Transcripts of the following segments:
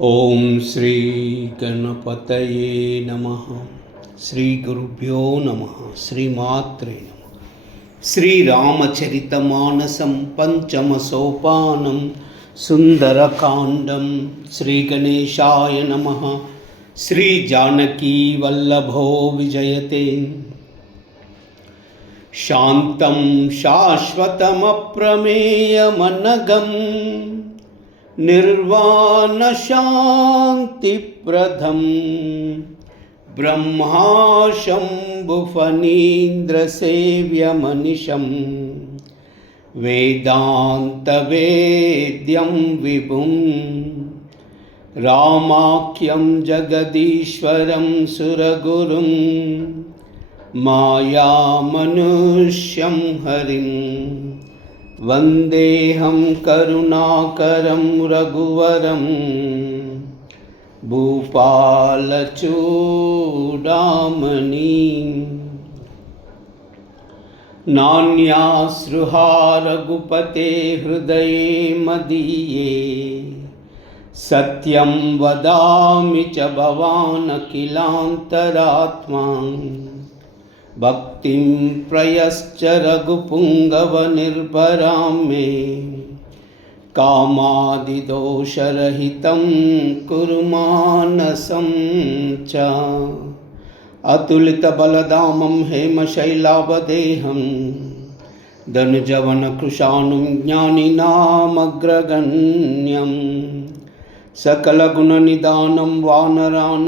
ओम श्री गणपतये नमः। श्री गुरुभ्यो नमः। श्रीमात्रे नमः। श्री रामचरितमानसं पंचम सोपानं सुंदरकांडं श्री गणेशाय नमः। श्री जानकी वल्लभो विजयते। शान्तं शाश्वतमप्रमेयमनघं निर्वाणशान्तिप्रदं ब्रह्मा शम्भुफणीन्द्रसेव्यमनिशं वेदान्तवेद्यं विभुं रामाख्यं जगदीश्वरं सुरगुरुं मायामनुष्यं हरिं वन्देऽहं करुणाकरं रघुवरं भूपालचूडामणिं। नान्यास्रुहा रघुपते हृदये मदीये सत्यं वदामि च भवान् अखिलान्तरात्मा। भक्तिं प्रयश्च रघुपुङ्गवनिर्भरां मे कामादिदोषरहितं कुरु मानसं च। अतुलितबलधामं हेमशैलावदेहं धनुजवनकृशानुं ज्ञानिनामग्रगण्यं सकलगुणनिधानं वानराणामधीशं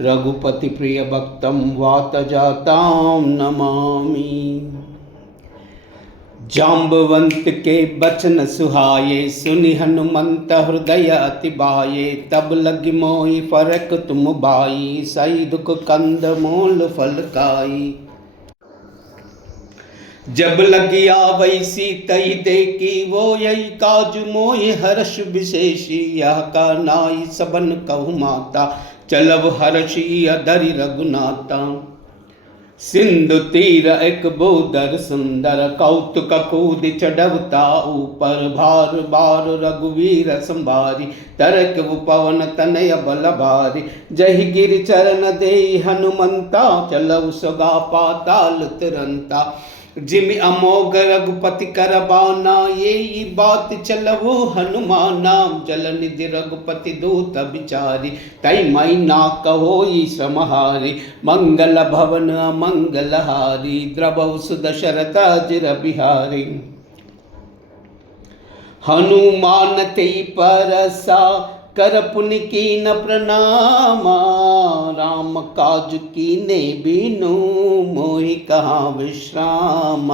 रघुपतिप्रियभक्तं वातजातां नमामि। जाम्बवंत के बचन सुहाये सुनि हनुमंत हृदय अति बाये। तब लगी मोहि फरक तुम भाई सही दुख कंद मूल फल खाई। जब लगी आवै सीतई देखी वो यही काज मोहि हर्ष विशेषी। यह का नाई सबन कहु माता चलव हर्षि अधरि रघुनाथा। सिंधु तीर एक बोदर सुंदर कौतुक कूद चढ़वता ऊपर। भार बार रघुवीर संभारी तरक पवन तनय बल भारी। जहि गिर चरण दे हनुमंता चलव सगा पाताल तुरंता। जिमि अमोघ रघुपति कर बाना ये बात चलवो हनुमाना। जल निधि रघुपति दूत बिचारी तई मई ना कहो श्रमहारी। मंगल भवन मंगलहारी द्रवौ सुदशरथ अजिर बिहारी। हनुमान ते परसा कर पुनि कीन प्रणामा। राम काज कीने बीनु मोहि कहा विश्राम।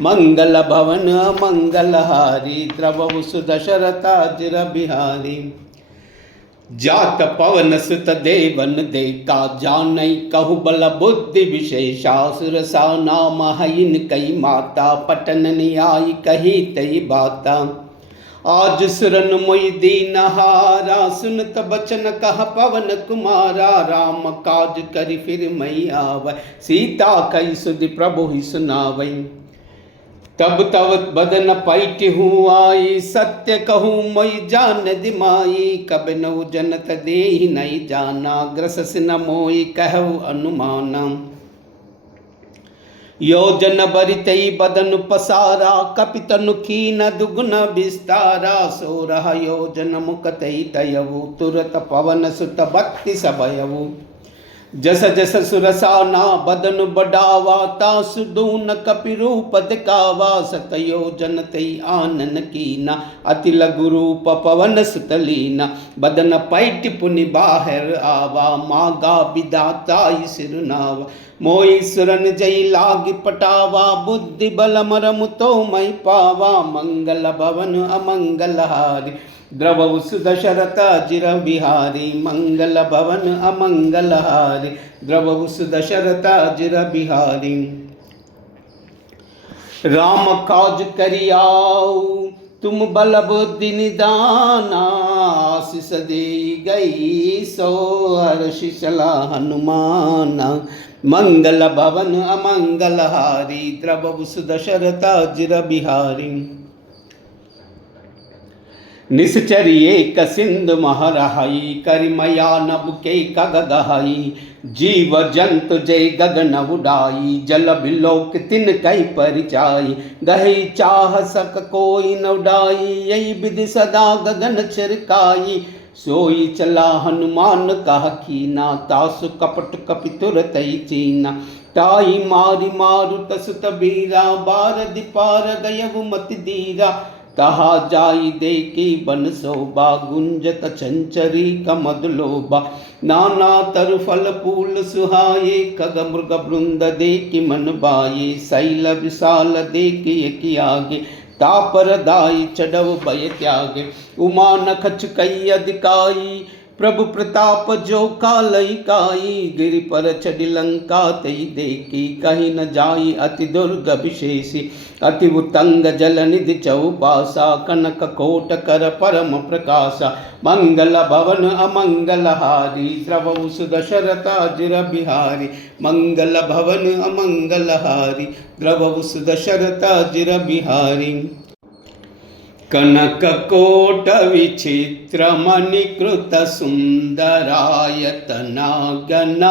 मंगल भवन मंगलहारी द्रवौ सुदशरथ अजिर बिहारी। जात पवन सुत देवन देका जानई कहु बल बुद्धि विशेषा। सुरसा नाम हईन कई माता पटन न्याय कही तई बाता। आज सुरन मोहि दीनहारा सुनत बचन कह पवन कुमारा। राम काज करि फिर मई आवै सीता कई सुधि प्रभु ही सुनावै। तब तव बदन पैठहु आई सत्य कहूँ मोहि जान दिमाई। कब नौ जनत देहि नहीं जाना ग्रसस न मोहि कहु अनुमाना। योजन बरितई बदन पसारा कपितनु कीन दुगुन विस्तारा। सोरह योजन मुकतई तयवु तुरत पवन सुत भक्ति सबयवु। जस जस सुरसा ना बदन बढ़ावा तासु दून कपि रूप दिखावा। सत योजन तई आनन कीना अति लघु रूप पवन सुतलीना। बदन पैठ पुनि बाहर आवा मागा विदाताई सिरुनावा। मोहि सुरन जई लागी पटावा बुद्धि बल मरम तो मई पावा। मंगल भवन अमंगलहारी द्रवौ सुदशरथ अजिर बिहारी। मंगल भवन अमंगलहारी द्रवौ सुदशरथ अजिर बिहारी। राम काज करियाऊ तुम बल बुद्धि निदाना। आशीष दे गई सो हर्षि चला हनुमाना। मंगल भवन अमंगलहारी द्रवौ सुदशरथ अजिर बिहारी। निश्चरिये कसिंध महरहाई करिमया नभ के कगगहाई जीव जंतु जय गगन उडाई जल बिलोक तिन कई परिचाई गही चाह सक कोई न उडाई यही विधि सदा गगन छिरकाई सोई चला हनुमान कह कीना तासु कपट कपितुर तई चीना ताई मारी मारु तसु तबीरा बार दिपार गयव मत दीरा तहा जाई देखी बन शोभा गुंजत चंचरी कमदलोबा नाना तरु फल फूल सुहाये खग मृग वृंद देखी मन बाये शैल विशाल देखी आगे तापर दाई चढ़व भय त्यागे उमा नख कई अधिकाई प्रभु प्रताप जो कालई काई गिरि पर चढ़ी लंका तई देखी कहीं न जाई अति दुर्ग विशेषी अति उतंग जल निधि चौपासा कनक कोट कर परम प्रकाशा मंगल भवन अमंगल हारी द्रवहु सुदशरथा जिर बिहारी मंगल भवन अमंगल हारी द्रवहु सुदशरथा जिर बिहारी कनक कोट विचित्र मणिकृत सुंदरायतना गना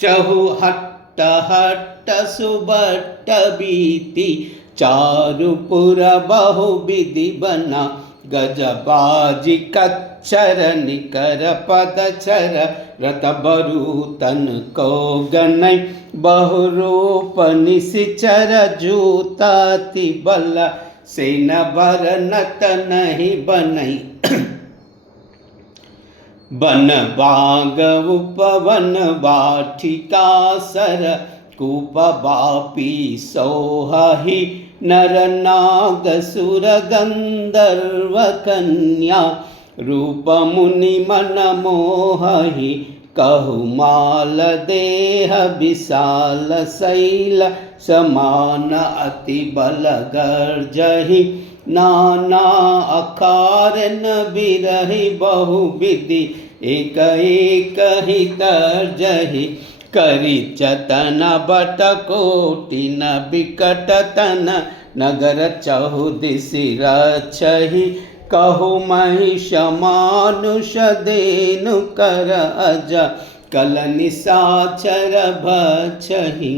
चहु हट्ट हट्ट सुबट्ट बीति चारुपुर बहु विधि बना गजबाजी कच्चर निकर पदचर रत बरूतन को गनई बहुरूप निशिचर जूताति बल सेन बर नत नहीं बनई बन बाग उपवन बाठिका सर कूप बापी सोहि नर नाग सुर गंधर्व कन्या रूप मुनि मन मोहि कहु माल देह विशाल शैल समान अति बल गर्जहि नाना अकारन बिरहि बहु विधि एक एक ही तर्जहि करि जतन बट कोटि न बिकट तन नगर चहुदिशि रक्षहि कहु महिष मानुष देनु कर अज कल निशाचर भक्षहि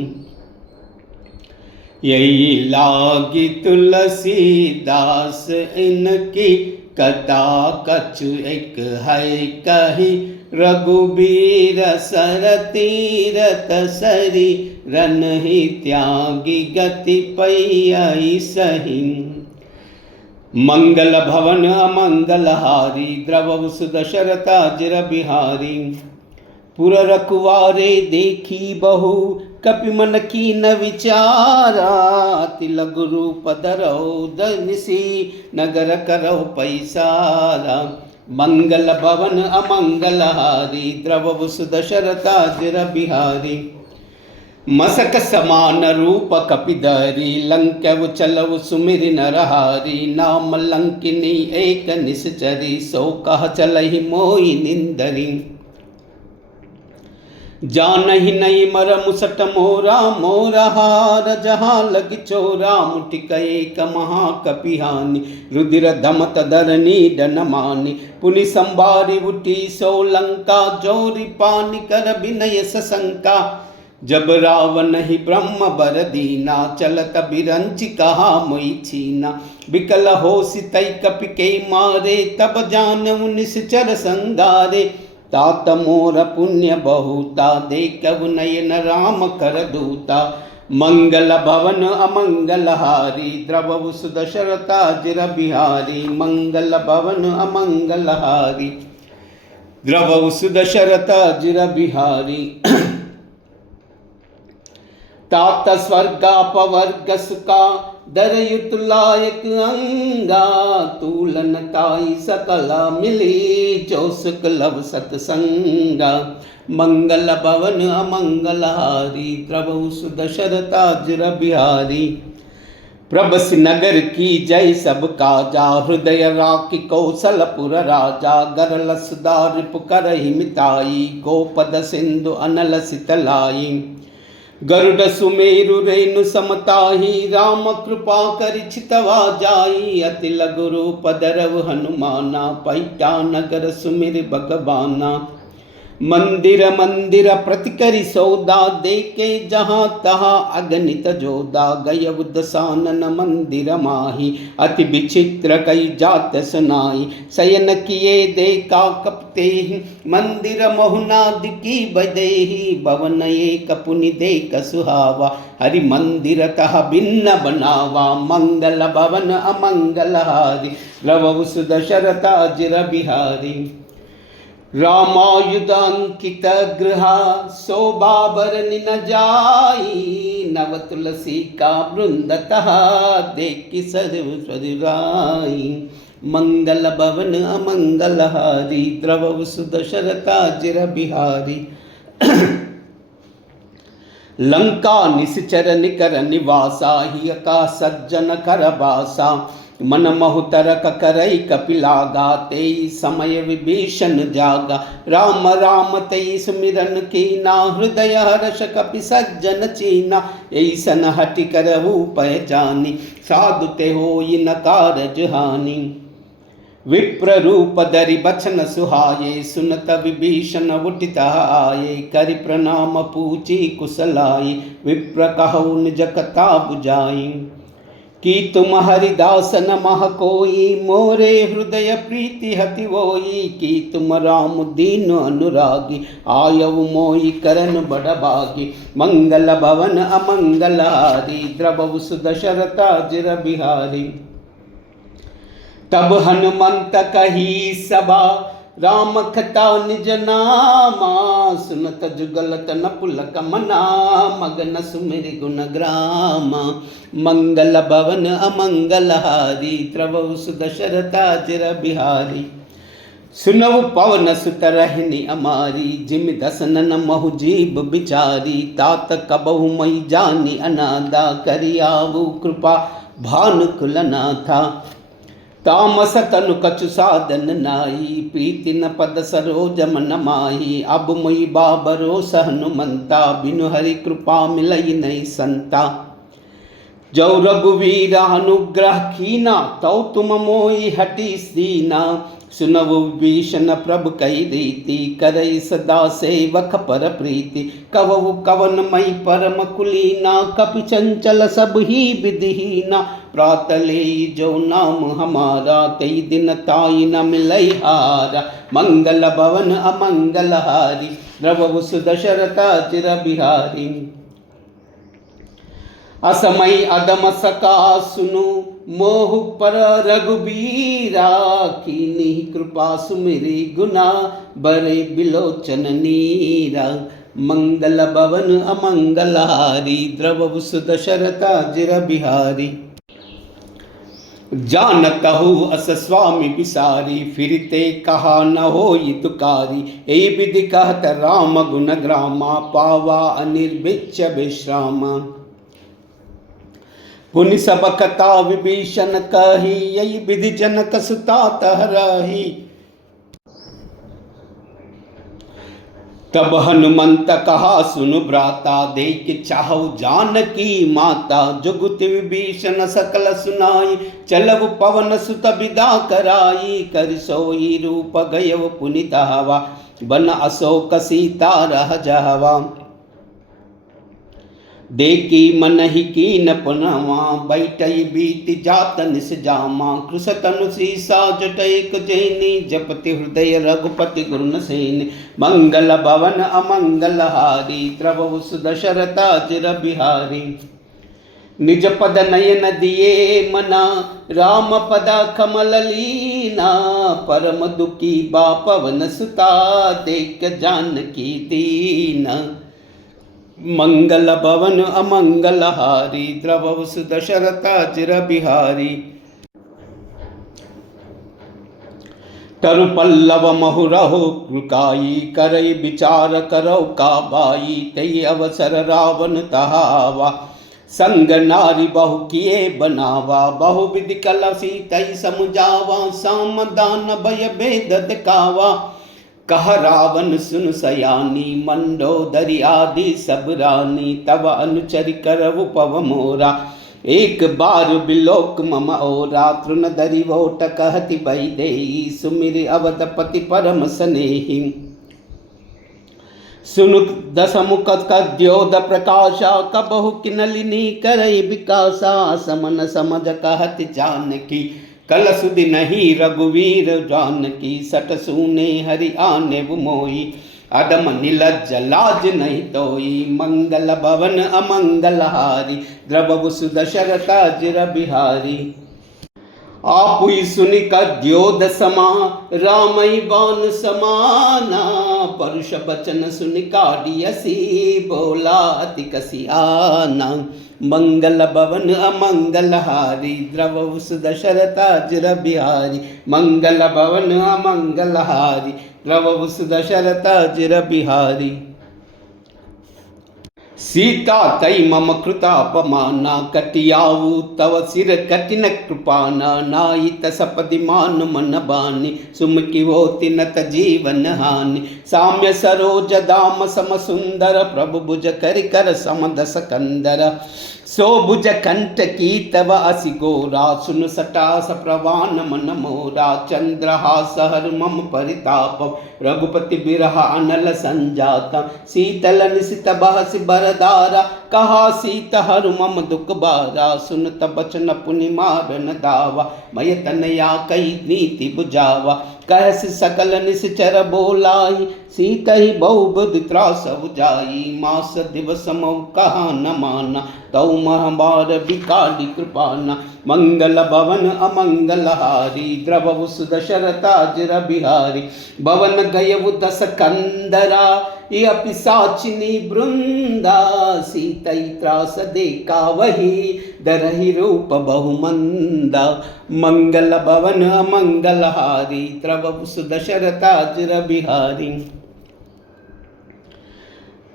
यही लागी तुलसीदास इनकी कथा कछु एक है कही रघुबीर सर तीरथ सरी रन ही त्यागी गति पई सही मंगल भवन अमंगल हारी द्रवहु सुदशरथा जिर बिहारी पुर रखवारे देखी बहु कपि मन की न विचारा तिलक रूप धरो दनिसी नगर करो पैसारा मंगल भवन अमंगल हारी द्रवहु सुदशरथा जिर बिहारी मसक समान रूप कपिधरी लंकव चलव सुमिरि नरहारी नाम लंकिनी एक निश्चरी सो कह चलहि मोहि निंदरी जानहि नहीं मर मुसट मोरा मोरहार जहाँ लग चोरा मुटिक एक महाकपिहानि रुधिर धमत धरनी डनमानि पुनि संबारी उठी सो लंका जोरी पानी कर विनय सशंका जब रावण ही ब्रह्म बर दीना चलत बिरंच कहा मोई छीना बिकल हो सितई कपि के मारे तब जानव निश्चर संगारे तात मोर पुण्य बहुता देखव नयन राम कर दूता मंगल भवन अमंगल हारी द्रवहु सुदशरथा जिर बिहारी मंगल भवन अमंगल हारी द्रवहु सुदशरथा जिर बिहारी तात स्वर्गापवर्ग सुका दरयुत लायक अंगा तूलन ताई सकला मिली जो सुकलव सतसंगा मंगल भवन अमंगल हारी द्रवहु सुदशरथा जिर बिहारी प्रभस नगर की जय सब काजा हृदय राखी कौशलपुर राजा गरलस दारिप करहि मिताई गोपद सिंधु अनल सितलाई गरुड सुमेरु रेणु समताही, राम कृपा करि छितवा जाई। अति लघु रूप धरव हनुमाना, पैठा नगर सुमिर भगवाना। मंदिर मंदिर प्रति करि सौदा, देके जहाँ तहाँ अगणित जोदा। गय दसानन मंदिर माही, अति विचित्र कई जात सुनाई। शयन किए देखा कपते, मंदिर महुनाद की बदेही। भवन एक पुनि देख सुहावा, हरि मंदिर तह भिन्न बनावा। मंगल भवन अमंगल हारी, रवउ सुदशरथ अजिर बिहारी। रामायुध अंकित गृहा, शोभा बरनि न जाई। नव तुलसी का वृंदतः, देखि सर्व स्वराई। मंगल भवन अमंगल हारी, द्रवउ सुदशरथ अजिर बिहारी। लंका निश्चर निकर निवासा, हिय का सज्जन कर बासा। मन महुतरक करई कपिलागा, तेई समय विभीषण जागा। राम राम तेई सुमिरन कीना, हृदय हर्ष कपि सज्जन चीना। ऐसन हटि करहु पहचानी, साधु ते होई न कारज हानि। विप्र रूप धरि बचन सुहाये, सुनत विभीषण उठित आये। करि प्रणाम पूछी कुशलाई, विप्र कहु निज कथा बुझाई। कि तुम हरिदास नमः कोई, मोरे हृदय प्रीति हति होई। कि तुम राम दीन अनुरागी, आयउ मोहि करन बड़ भागी। मंगल भवन अमंगल हारी, द्रवउ सुदशरथ अजिर बिहारी। तब हनुमंत कही सभा, राम कथा निज नामा। सुनत जुगलत न पुलक मना, मगन सुमिरि गुण ग्रामा। मंगल भवन अमंगल हारी, द्रवउ सुदशरथ अजिर बिहारी। सुनउ पवन सुत रहनि अमारी, जिमि दसनन महु जीव बिचारी। तात कबहु मई जानि अनादा, करियावु कृपा भानुकुल नाथा। तामस तनु कछु साधन नाई, प्रीति न पद सरोज मन माही। अब मुई बाबरो हनुमंता, बिनु हरि कृपा मिलई नहीं संता। जो रघुवीर अनुग्रह कीना, तौ तुम मोहि हटि सीना। सुनवु विभीषण प्रभु कई रीति, करई सदा सेवक पर प्रीति। कवु कवन मई परम कुलीना, कपि चंचल सब ही विधिहीना। प्रात ले जो नाम हमारा, तई दिन ताई न मिलई हारा। मंगल भवन अमंगल हारी, द्रवउ सुदशरथ अजिर बिहारी। असमय अदम सका सुनु, मोह पर रघुबीरा। कीन्ही कृपा सुमिरि गुना, बरे बिलोचन नीरा। मंगल भवन अमंगल हारी, द्रवउ सुदशरथ अजिर बिहारी। जानतहु अस स्वामी बिसारी, फिरते कहा न होई तुकारी। ए विधि कहत राम गुण ग्रामा, पावा अनिर्भिच विश्रामा। पुनि सब कथा विभीषण कही, यही विधि जनक सुता तहरही। तब हनुमंत कहा सुनु भ्राता, देख चाहु जानकी माता। जुगुति विभीषण सकल सुनाई, चलव पवन सुत विदा कराई। कर सोई रूप गयव पुनि धावा, बन अशोक सीता रह जावा। देखी मन ही कीन पुनवा, बैठई बीत जात निस जामा। कृष तनु सीसा जटैक जैनी, जपति हृदय रघुपति गुरुन सेनि। मंगल भवन अमंगल हारी, द्रवउ सुदशरथ अजिर बिहारी। निज पद नयन दिए मना, राम पद कमल लीना। परम दुखी बा पवन सुता, देख जानकी दीना। मंगल भवन अमंगल हारी, द्रवउ सुदशरथ अजिर बिहारी। तरु पल्लव महु रहो कृकाई, करई विचार करो काबाई। तई अवसर रावण तहावा, संग नारी बहु किए बनावा। बहु विधि कलसी तई समुझावा, साम दान भय भेद दिखावा। कह रावण सुन सयानी, मंडोदरी आदि सब रानी, तब अनुचरि करहु पव मोरा, एक बार बिलोक मम ओरा, तृण दरि वोट कहति वैदेही, सुमिरि अवधपति परम स्नेही, सुनु दशमुख कद्योद प्रकाशा, कबहु किनलिनी करई विकासा, समन समझ कहति जानकी, कल सुधि नहीं रघुवीर जानकी, सट सूने हरि आने मोई, अदम निलज्ज लाज नहीं तोई, मंगल भवन अमंगल हारी, द्रवहु सुदशरथ अजिर बिहारी, आपुई सुनि कद्योद समा, रामई बाण समाना, परुष बचन सुनि काढ़ियसी, बोला अति कसियाना, मंगल भवन अमंगल हारी, द्रवहु सुदशरथ अजिर बिहारी, मंगल भवन अमंगल हारी, द्रवहु सुदशरथ अजिर बिहारी, सीता तई मम कृतापमाना, कटियाऊ तव सिर कठिन कृपाना, नाई तसपदि मान मन बानी, सुमकी होति नत जीवन हानि, साम्य सरोज दाम सम सुंदर, प्रभु भुज करि कर समदस कंदर, सो भुज कंठ की तव असि गोरा, सुन सटास प्रवान मन मोरा, चंद्रहास हर मम परिताप, रघुपति बिरह अनल संजाता, शीतल निशित बहसि बरदारा, कहा सीत हर मम दुख बारा, सुनत बचन पुनि मारन दावा, मय तनया कई नीति बुझावा, कहस सकल निश्चर बोलाई, सीत ही बहुबुध त्रास बुझाई, मास दिवस मौ कहा न माना, तौ महाबार विकाली कृपाना, मंगल भवन अमंगल हारी, द्रवहु सुदशरथ अजिर बिहारी, भवन गयउ दस कंदरा, यह पिशाचिनी वृंदा, सीतई त्रास देखा वही, दरहि रूप बहुमंदा, मंगल भवन अमंगल हारी, द्रवहु सुदशरथ अजिर बिहारी,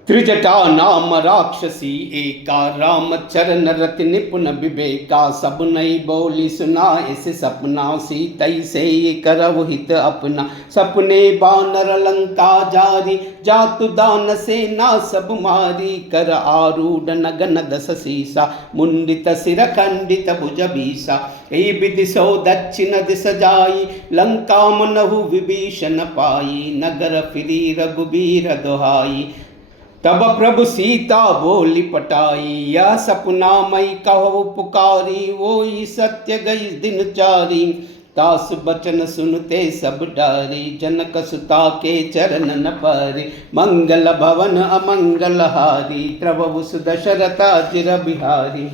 त्रिजटा नाम राक्षसी एका, राम चरण रति निपुण विवेका, सब नई बोली सुना इस सपना, सीतई से करहु हित अपना, सपने बानर लंका जारी, जातु दान सेना सब मारी, कर आरूढ़ नगन दस सीसा, मुंडित सिर खंडित भुज बीसा, यही विधि सो दक्षिण दिश जाई, लंका मनहु विभीषण पाई, नगर फिरी रघुबीर दोहाई, तब प्रभु सीता बोली पटाई, यह सपना मई कहु पुकारी, वोई सत्य गई दिन चारी, तास बचन सुनते सब डारी, जनक सुता के चरण न पारी, मंगल भवन अमंगल हारी, द्रवहु सुदशरथ अजिर बिहारी,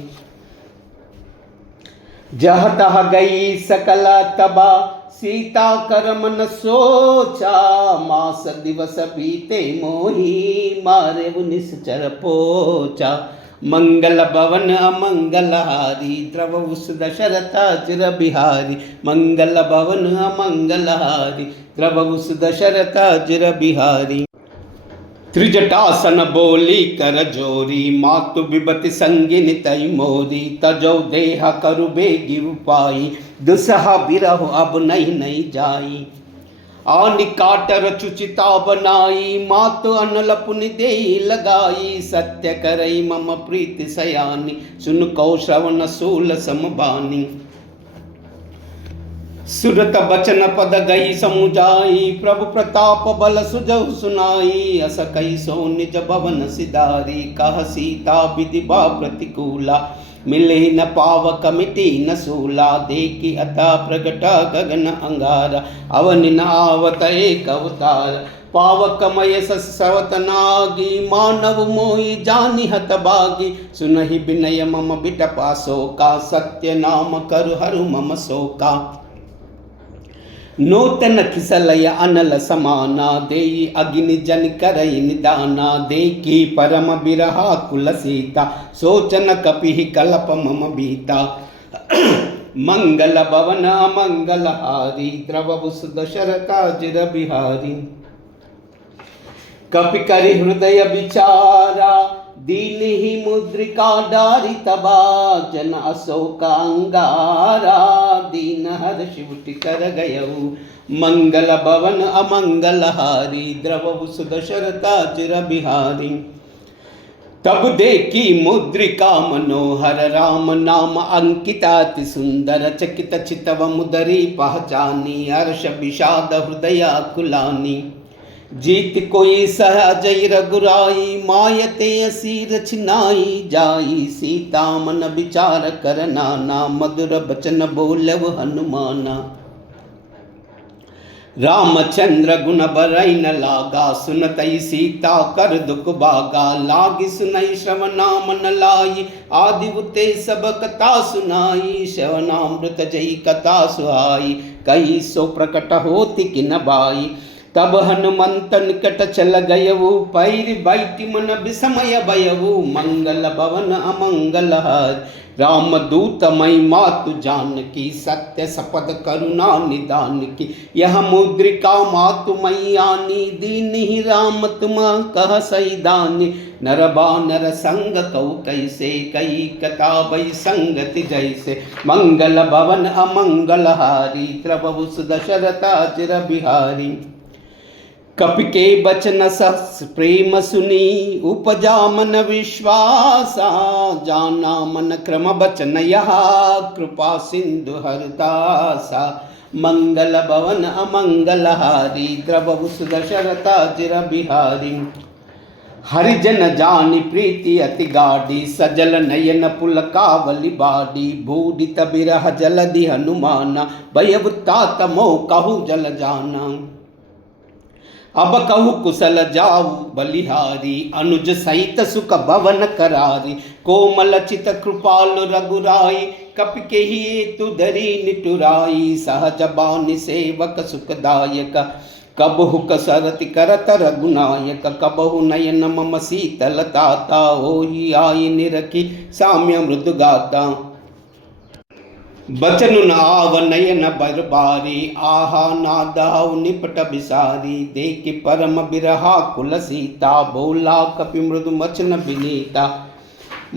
जह तह गई सकल तबा, सीता कर मन सोचा, मास दिवस बीते मोही, मारे निश्चर पोचा, मंगल भवन अमंगल हारी, द्रवहु सुदशरथ अजिर बिहारी, मंगल भवन अमंगल हारी, द्रवहु सुदशरथ अजिर बिहारी, त्रिजटासन बोली कर जोरी, मातु विपति संगिनी तई मोरी, तजौ देह करु बेगी उपाई, दुसहा बिरह अब नहीं जाई, आनि काट रचुचिता बनाई, मातु अनल पुनि देई लगाई, सत्य करई मम प्रीति सयानी, सुन कौ श्रवण सूल समबानी, सुरत बचन पद गई समुझाई, प्रभु प्रताप बल सुजहु सुनाई, अस कई सो निज भवन सिधारी, कह सीता विधि बा प्रतिकूला, मिले न पावक मिटी न सूला, देखी अता प्रगटा गगन अंगारा, अवनि न आवत एक अवतार, पावकमय सवत नागी, मानव मोहि जानि हत बागी, सुनहि विनय मम बिटपा शोका, सत्य नाम करु हरु मम शोका, नूतन खिसलय अनल समाना, देई अग्नि जन करई निदाना, देखी परम बिरहा कुल सीता, सोचन कपिहि कलप मम बीता, मंगल भवन अमंगल हारी, द्रवहु सुदशरथ अजिर बिहारी, कपि करि हृदय विचारा, दीन ही मुद्रिका डारी तबा जन अशोक अंगारा दीन हर शिवटी कर गयऊ मंगल भवन अमंगल हारी द्रवहु सुदशरथा चिर बिहारी। तब देखी मुद्रिका मनोहर राम नाम अंकिता अति सुंदर चकित चितव मुदरी पहचानी हर्ष विषाद हृदय कुलानी। जीत कोई सहजय रघुराई मायते असी रचनाई जाई सीता मन विचार कर नाना मधुर बचन बोलव हनुमाना। रामचंद्र गुण बरई न लागा सुनतई सीता कर दुख बागा लागी सुनई श्रवणा मन लाई आदि उते सब कथा सुनाई श्रवणामृत जई कथा सुहाई कई सो प्रकट होति किन बाई। तब हनुमंत निकट चल गयऊ पैर बैठी मन विस्मय भयऊ मंगल भवन अमंगल हर राम दूत मई मातु जानकी सत्य सपद करुणा निदान की। यह मुद्रिका मातु मई आनी दीन ही राम तुम कह सही दानी। नर बानर संग कऊ कैसे कई कथा भई संगति जैसे मंगल भवन अमंगल हारी द्रवहु सुदशरथा चिर बिहारी। कपि के बचन सहस प्रेम सुनी उपजा मन विश्वासा जाना मन क्रम बचन यहा कृपा सिंधु हरदासा। मंगल भवन अमंगल हारी द्रवहु सुदशरथा चिर बिहारी। हरिजन जानी प्रीति अति गाढ़ी सजल नयन पुलकावली बाड़ी बूढ़ित बिरह जलधि हनुमाना भयउ तात मोह कहु जल जाना। अब कहु कुशल जाऊ बलिहारी अनुज सहित सुख भवन करारी कोमल चित कृपाल रघुराई कपि के ही तुधरी निटुराई सहज बानि सेवक सुखदायक कबहु कसरति करत रघुनायक कबहु नयन मम शीतल ताता होई आई निरखी साम्य मृदु गाता। बचनु नाव नयन बरबारी आहा नादाउ निपट बिसारी देखि परम बिरहा कुल सीता बोला कपि मृदु वचन विनीता।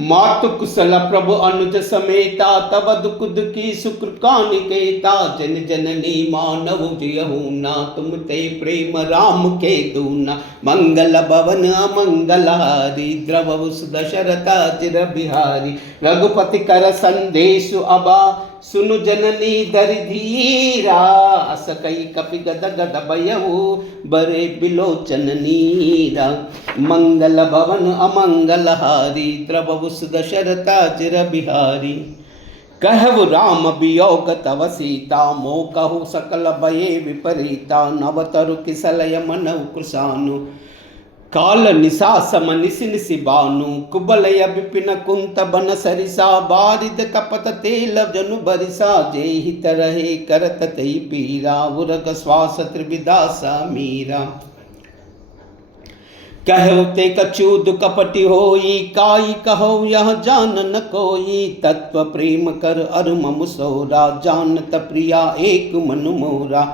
मातु कुशल प्रभु अनुज समेता तब दुख दुखी शुक्र कानिकेता जन जननी मानव जियहूना तुम ते प्रेम राम के दूना। मंगल भवन अमंगल हारी द्रवहु सुदशरथा चिर बिहारी। रघुपति कर संदेश अबा सुनु जननी धरि धीरा अस कई कपि गद गद भयऊ बरे बिलोचन नीरा। मंगल भवन अमंगल हारी द्रवहु सुदशरथा चिर बिहारी। कहु राम वियोग तव सीता मोह सकल भये विपरीता नवतरु किसलय मनउ कृशानु काल निशा सम निसि निसि बानु कुबलय विपिन कुंत बन सरिसा बारिद तपत तेल जनु बरिसा जेहि तरहे करत तई पीरा उरग श्वास त्रिविदासा मीरा। कहु ते कछूद कपटि होई काई कहो यह जान न कोई तत्व प्रेम कर अरुम मुसोरा जानत प्रिया एक मनु मोरा।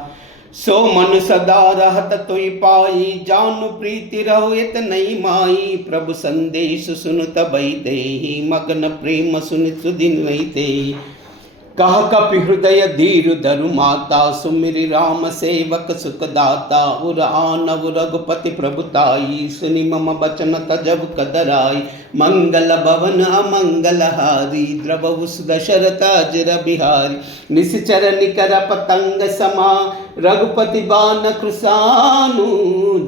सो मन सदा रहत तोई पाई जानु प्रीति रहो इत नहीं माई प्रभु संदेश सुनत भई देहि मगन प्रेम सुनित सुदिन वही तेहि। कह कपि हृदय धीर धरु माता सुमिरि राम सेवक सुखदाता उर आनव रघुपति प्रभुताई सुनि मम बचन तजब कदराई। मंगल भवन अमंगल हारी द्रवहु सुदशरथा चिर बिहारी। निश्चर निकर पतंग समा रघुपति बान कृशानु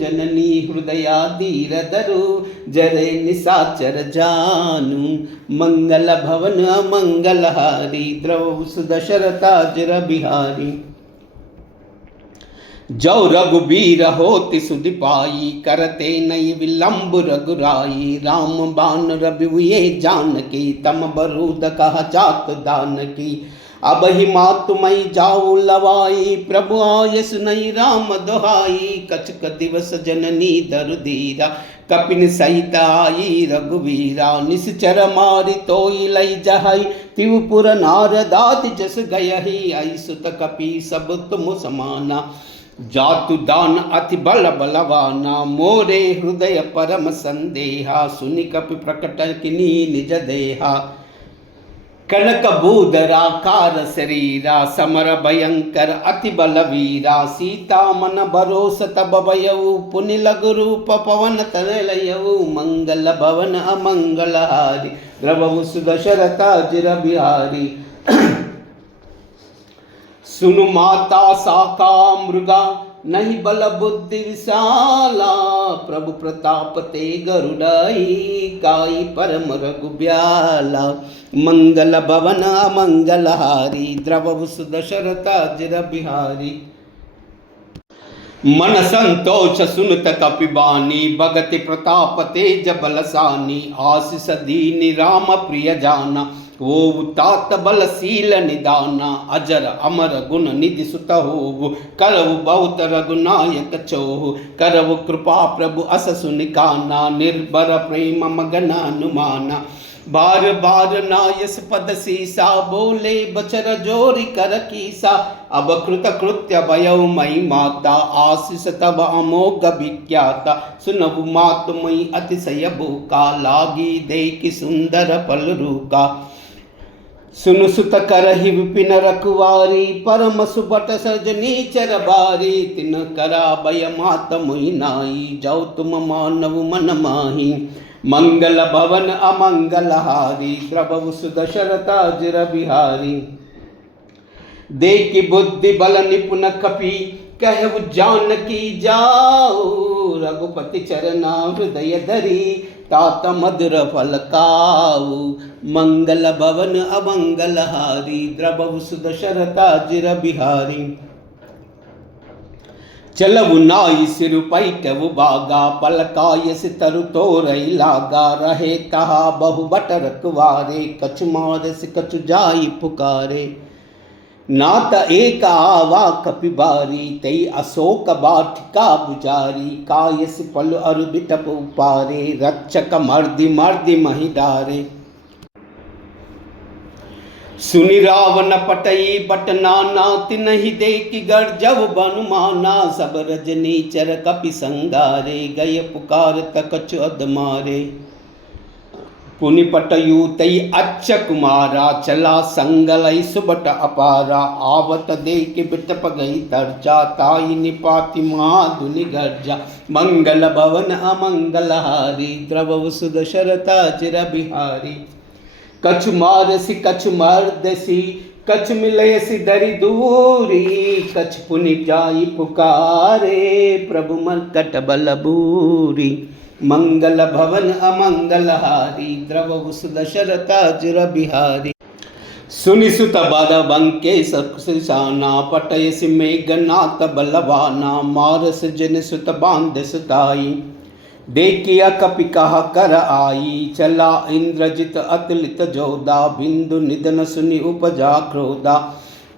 जननी हृदया धीर धरु जरे निशाचर जानु। मंगल भवन अमंगल हारी द्रवहु सुदशरथा चिर बिहारी। जो रघुबीर होति सुधि पाई करते नई विलंब रघुराई। राम बान रवि जानकी तम बरूद कह जात दानकी। अब ही मातुमई जाऊ लवाई प्रभु आयस नई राम दोहाई। कछक दिवस जननी दरु धीरा कपिन सहित आई रघुवीरा। निश्चर मारि तोई लई जहई तिवपुर नारदाति जस गयहि। आई सुत कपि सब तुम समाना जातु दान अति बल बलवाना, मोरे हृदय परम संदेहा, सुनि कपि प्रकट किनी निज देहा। कनक बूदराकार शरीरा, समर भयंकर अति बलवीरा, सीता मन भरोस तब भयऊ, पुनि लघु रूप पवन तनलयऊ, मंगल भवन अमंगल हारी, द्रवहु सुदशरथ अजिर बिहारी। सुनु माता साका मृगा, नहीं बल बुद्धि विशाला, प्रभु प्रताप ते गरुड़ाई, गाई परम रघुब्याला, मंगल भवन मंगल हारी, द्रवहु सुदशरथ अजिर बिहारी। मन संतोष सुनत कपिबानी, भगति प्रताप तेज बलसानी, आशीष दीनि राम प्रिय जाना, वो तात बलशील निदाना, अजर अमर गुण निधि सुत हो, करव बहुत रघुनायक चोह, करव कृपा प्रभु अस सुनिकाना, निर्भर प्रेम मगन अनुमाना, बार बार नायस पद सीसा, बोले बचर जोरी कर कीसा, अब कृत कृत्य भयउ मई माता, आशीष तब अमोघ विख्याता, सुनहु मातुमयि अतिशय भूखा, लागी देख सुंदर पल रूका, सुनु सुत करहि विपिन रखवारी, परम सुबट सजनी चर बारी, तिन करा भय मात मुहि नाई, जाऊ तुम मानव मन माही, मंगल भवन अमंगल हारी, द्रवहु सुदशरथ अजिर बिहारी। देखि बुद्धि बल निपुण कपि, कहु जानकी जाओ, रघुपति चरना हृदय धरी, तात मधुर फल खाऊ, मंगल भवन अमंगल हारी, द्रवहु सुदशरथ अजिर बिहारी। चलऊ नाई सिरु पैठऊ बागा, पलकाय सितरु तोरई लागा, रहे कहा बहु बट रखवारे, कछु मारस कछु जाई पुकारे, नात एक आवा कपिबारी, तई अशोक बाटिका बुजारी, कायस पल अरु बिटप उपारे, रक्षक मर्दि मर्दि महि डारे। सुनि रावण पटई बट नाना, तिनहि देखि गर्जव बनुमाना, सब रजनी चर कपि संगारे, गय पुकार तकछु अधमारे, पुनि पटयु तई अच्छ कुमारा, चला संगलई सुबट अपारा, आवत देख बिटप गई तर्चा, ताई निपाति महाधुनि गर्जा, मंगल भवन अमंगल हारी, द्रवहु सुदशरथ अजिर बिहारी। कछु मारसी कछु मर्दसी, कछु मिलयसी दरि दूरी, कछु पुनि जाई पुकारे, प्रभु मर्कट बल बूरी, मंगल भवन अमंगल हारी, द्रवहु सुदशरथ अजिर बिहारी। सुनि सुत बद बंके सकुशाना, पटयसि मेघनाथ बलवाना, मारस जन सुत बांध सुताई, देखिया कपि कहा कर आई, चला इंद्रजित अतुलित जोधा, बिंदु निधन सुनि उपजा क्रोधा,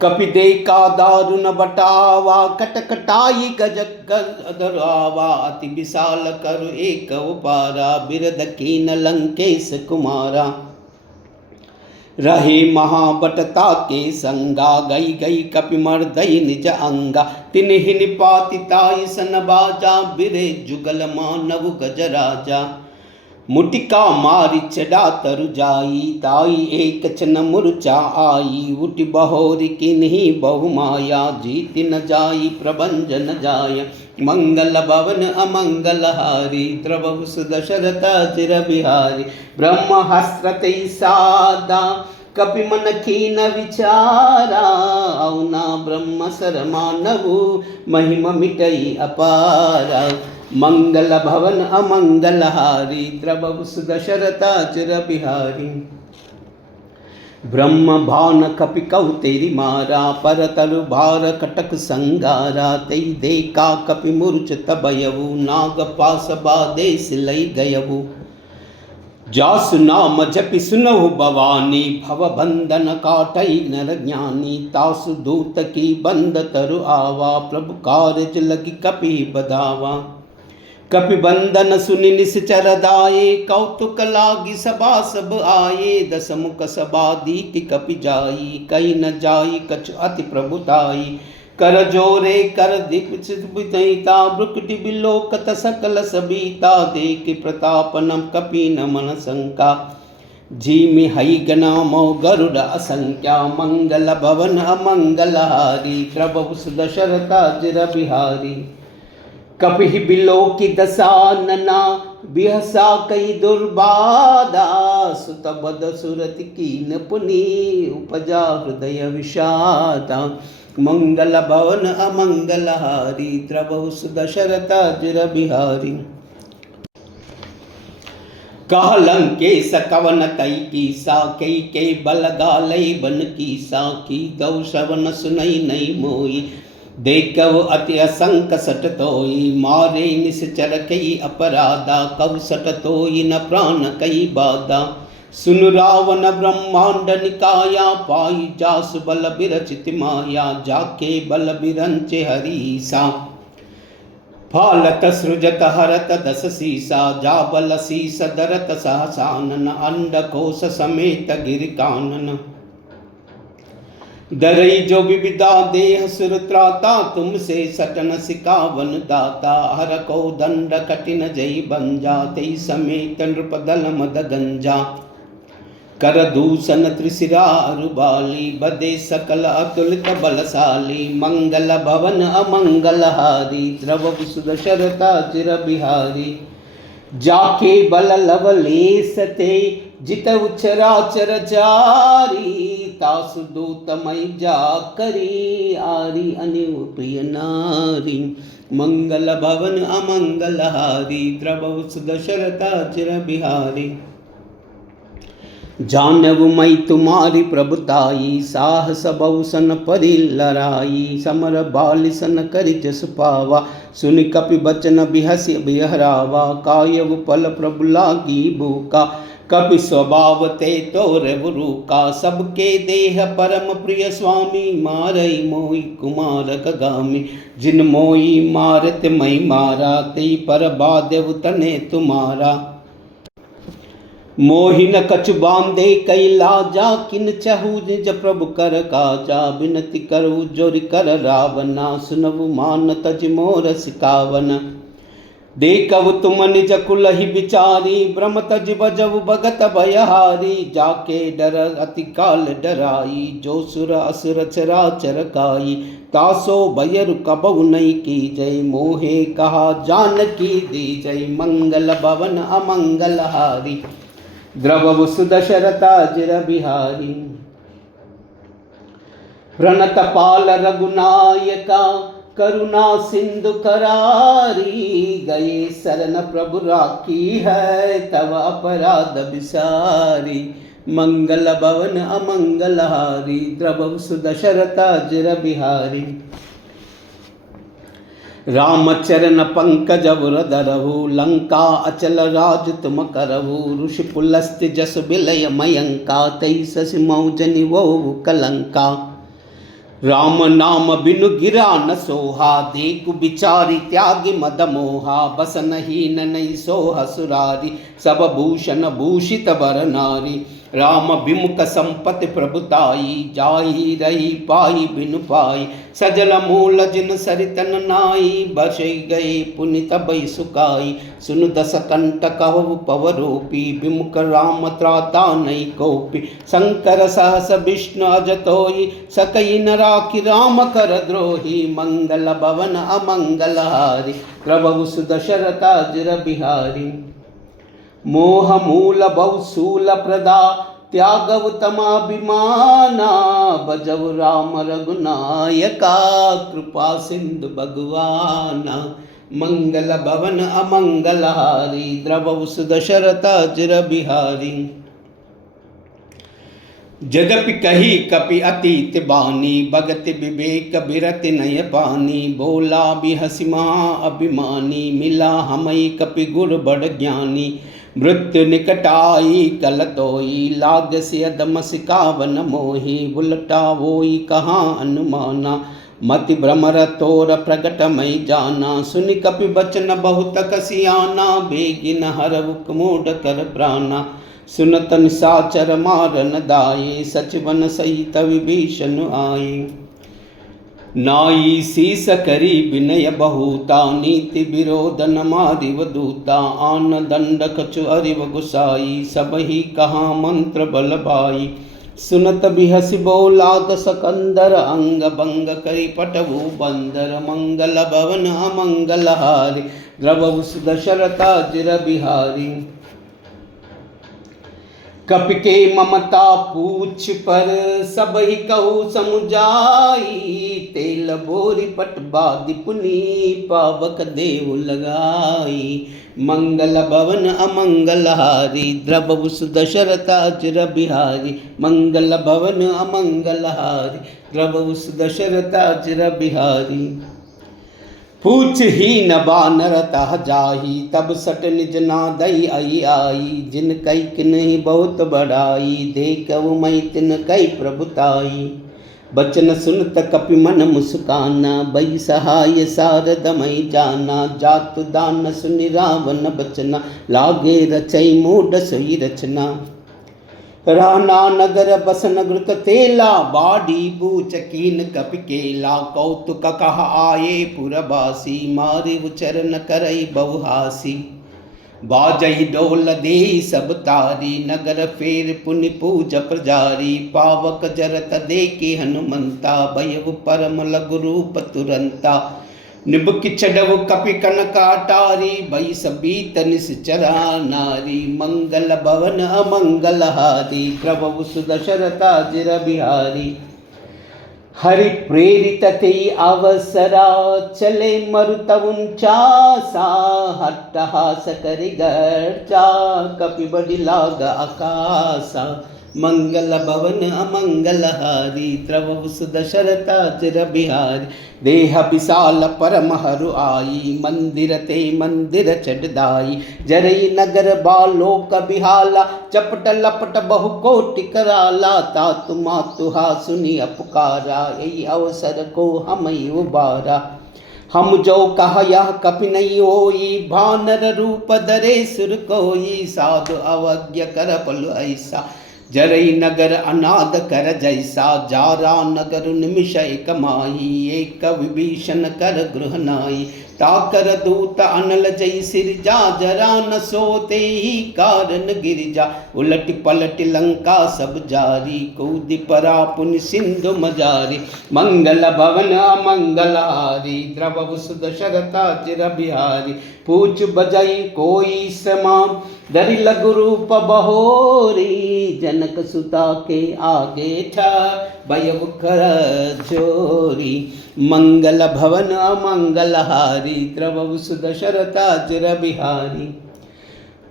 कपि देखा दारुण बटावा, कटकटाई गजगदरावा, अति विशाल कर एक उपारा, बिरद कीन लंकेश कुमारा, रहे महाबटता के संगा, गई गई कपि मर्दई निज अंगा, तिन्हि निपाति ताई सन बाजा, बिरे जुगल मानव गजराजा, मुटिका मारि चढ़ा तरु जाई, ताई एक छन मूर्छा आई, उठि बहोरि किन्हि बहु माया, जीति न जाई प्रभंजन जाय, मंगल भवन अमंगल हारी, द्रवहु सुदशरथ अजिर बिहारी। ब्रह्महस्त्र तई सादा, कपि मन खीन विचारा, औना ब्रह्म सर मानवु, महिमा मिटई अपारा, मंगल भवन अमंगल हारी, द्रवहु सुदशरथ अजिर बिहारी। ब्रह्म भान कपि कहु तेरी मारा, पर तरु भार कटक संगारा, तई देखा कपि मूर्छित भयउ, नाग पास बाधे सिलई गयउ, जासु नाम जपि सुनहु भवानी, भव बंधन काटई नर ज्ञानी, तासु दूत की बंद तरु आवा, प्रभु कारज लगी कपि बधावा, कपि बंधन सुनि निश्चर दाये, कौतुक लागी सभा सब आये, दस मुख सभा दीति कपि जाई, कही न जाई कछु अति प्रभुताई, कर जोरे कर दीपिता ब्रुकटि बिलोकत सकल सबीता देख प्रतापनम कपि नमन शंका जीमि हई गणामो गरुड़ असंख्या मंगल भवन अमंगलहारी प्रभु दशरथाजिर बिहारी कपि बिलोकि दशानना बिहसा कई दुर्बाधा सुत बद सुरति कीन पुनि उपजा हृदय विषादा मंगल भवन अमंगलहारी प्रभु दशरथाजिर बिहारी कह लंकेश कवन तई कीसा कई के बल गालई बन कीसा की गौ श्रवण सुनई नई मोई देखव अति असंक सट तोई मारे निश्चर कई अपराधा कव सट तोई न प्राण कई बाधा सुन रावण ब्रह्मांड निकाया पाई जासु बल बिरचित माया जाके बल बिरंचे हरीसा फालत सृजत हरत दस सीसा जाबल शीस दरत सहसानन अंडकोश समेत गिर कानन दरई जो विविधा देह सुर त्राता तुमसे सटन सिकावन दाता हर को दंड कठिन जई बंजा तेई समेत नृप दल मद गंजा कर दूषण त्रिशिरा अरुबाली बदे सकल अतुलित बलशाली मंगल भवन अमंगलहारी द्रव सुदशरथाजिर बिहारी जाके बल लवलेसते जित उचराचर जारी तासु दूतमय जा करी आरी अनिव प्रिय नारी मंगल भवन अमंगलहारी द्रव सुदशरथाजिर बिहारी जानव मई तुम्हारी प्रभुताई साहस बहुसन परि लड़ाई समर बालिसन करि जस पावा सुनि कपि बचन बिहसि बिहरावा कायव पल प्रभु लागी भूका कपि स्वभाव ते तोर रुका सबके देह परम प्रिय स्वामी मारई मोई कुमार गामी जिन मोई मारत मई मारा ते पर बादेव तने तुम्हारा मोहिन कछु बांधे कई लाजा किन चहु निज प्रभु कर काजा बिनति करु जोर कर रावना सुनवु मान तज मोर सिकावन देखव तुम निज कुल ही बिचारी ब्रह्म तज बजव भगत भयहारी जाके डर अति काल डराई जो सुर असुर चरा चरकाई तासो भयर कबहु नहीं की जय मोहे कहा जानकी दी जय मंगल भवन अमंगलहारी द्रव सुदशरथाजिर बिहारी प्रणत पाल रघुनायका करुणा सिंधु करारी गए शरण प्रभु राखी है तव अपराध बिसारी मंगल भवन अमंगलहारी द्रव सुदशरथाजिर बिहारी रामचरण पंकज धरहु लंका अचल राज तुम करहु ऋषि पुलस्त्य जस बिलय मयंका तई शशि मौजनि वो कलंका राम नाम बिनु गिरा न सोहा देखु बिचारी त्यागी मद मोहा बसन हीन नहीं सोह सुरारी सब भूषण भूषित वर नारी राम विमुख संपत्ति प्रभुताई जाही रही पाई बिनु पाई सजल मूल जिन सरितन नाई बसई गए पुनित बई सुकाई सुनु दस कंठ कहु पवरूपी विमुख राम त्राता नहीं कोपी शंकर सहस विष्णु अजतोई सकई न राखी राम कर द्रोही मंगल भवन अमंगलहारी प्रभु सुदशरथाजिर बिहारी मोह मूल बहुशूल प्रदा त्यागव तमाभिमाना भजव राम रघुनायका कृपा सिंधु भगवाना मंगल भवन अमंगलहारी द्रवौ सुदशरथाजिर बिहारी जदपि कही कपि अतीत बानी भगत विवेक बिरति नय पानी बोला भी हसी महा अभिमानी मिला हमई कपि गुर बड़ ज्ञानी मृत्यु निकटाई कलतोई लाग से अदम सिकावन मोही बुलटा वोई कहाँ अनुमाना मति भ्रमर तोर प्रगट मई जाना सुनि कपि बचन बहुत कसियाना बेगिन हर मुड कर प्राणा सुनत निशाचर मारन दाये सचवन सहित विभीषण आए नाई शीस करी विनय बहुता नीति विरोध न मारिव दूता आन दंड कछु अरिव गुसाई सब ही कहा मंत्र बल बाई सुनत बिहसि बोलात सकंदर अंग भंग करी पटवु बंदर मंगल भवन अमंगल हारी द्रवहु दशरथा जिर बिहारी कपि के ममता पूछ पर सब ही कहू समुझाई तेल बोरी पट बादि पुनी पावक देव लगाई मंगल भवन अमंगल हारी द्रवहु दशरथा चिर बिहारी मंगल भवन अमंगल हारी द्रवहु दशरथा चिर बिहारी पूछ ही न बानर तह जाही तब सट निज नादई आई आई जिन कई किन्ही बहुत बड़ाई देखऊ मई तिन कई प्रभुताई बचन सुनत कपि मन मुस्काना बई सहाय सारद मई जाना जातु दान सुनि रावण बचना लागे रचई मूड सोई रचना राना नगर बसन घृत तेला बाड़ी बूच कीन कपि केला कौतुक कह आये पुरबासी मारि चरण करई बहुहासी बाजई डोल दे सब तारी नगर फेर पुनि पूज प्रजारी पावक जरत देखे हनुमंता भयउ परम लघु रूप तुरंता निबुक चढ़व कपि कनकाटारी भई सबीत निश्चरा नारी मंगल भवन अमंगल हारी प्रभु सुदशरथा जिर बिहारी हरि प्रेरित ते अवसरा चले मरुत उंचासा हट्टहास करि गर्जा कपि बड़ी लाग आकाशा मंगल भवन अमंगल हारी द्रवहु दशरथा चिर बिहारी देह विशाल परम हरु आई मंदिर ते मंदिर चढ़दाई जरई नगर बालोक बिहाला चपट लपट बहु कोटि कराला तातु मातुहा सुनि अपकारा यही अवसर को हम उबारा हम जो कह यह कपि नहीं होई भानर रूप धरे सुर कोई साधु अवज्ञ कर पलु ऐसा जरई नगर अनाद कर जैसा जारा नगर निमिष एक माही एक विभीषण कर गृह नाई ताकर दूत अनल जई सिरजा जरा न सोते ही कारण गिरिजा उलट पलट लंका सब जारी कूदि परा पुनि सिंधु मजारी मंगल भवन अमंगल हारी द्रवहु दशरथा चिर बिहारी पूछ बजई कोई समाम दरि लघु रूप बहोरी जनक सुता के आगे था भयउ कर जोरी मंगल भवन अमंगल हारी द्रवहु दशरथा चिर बिहारी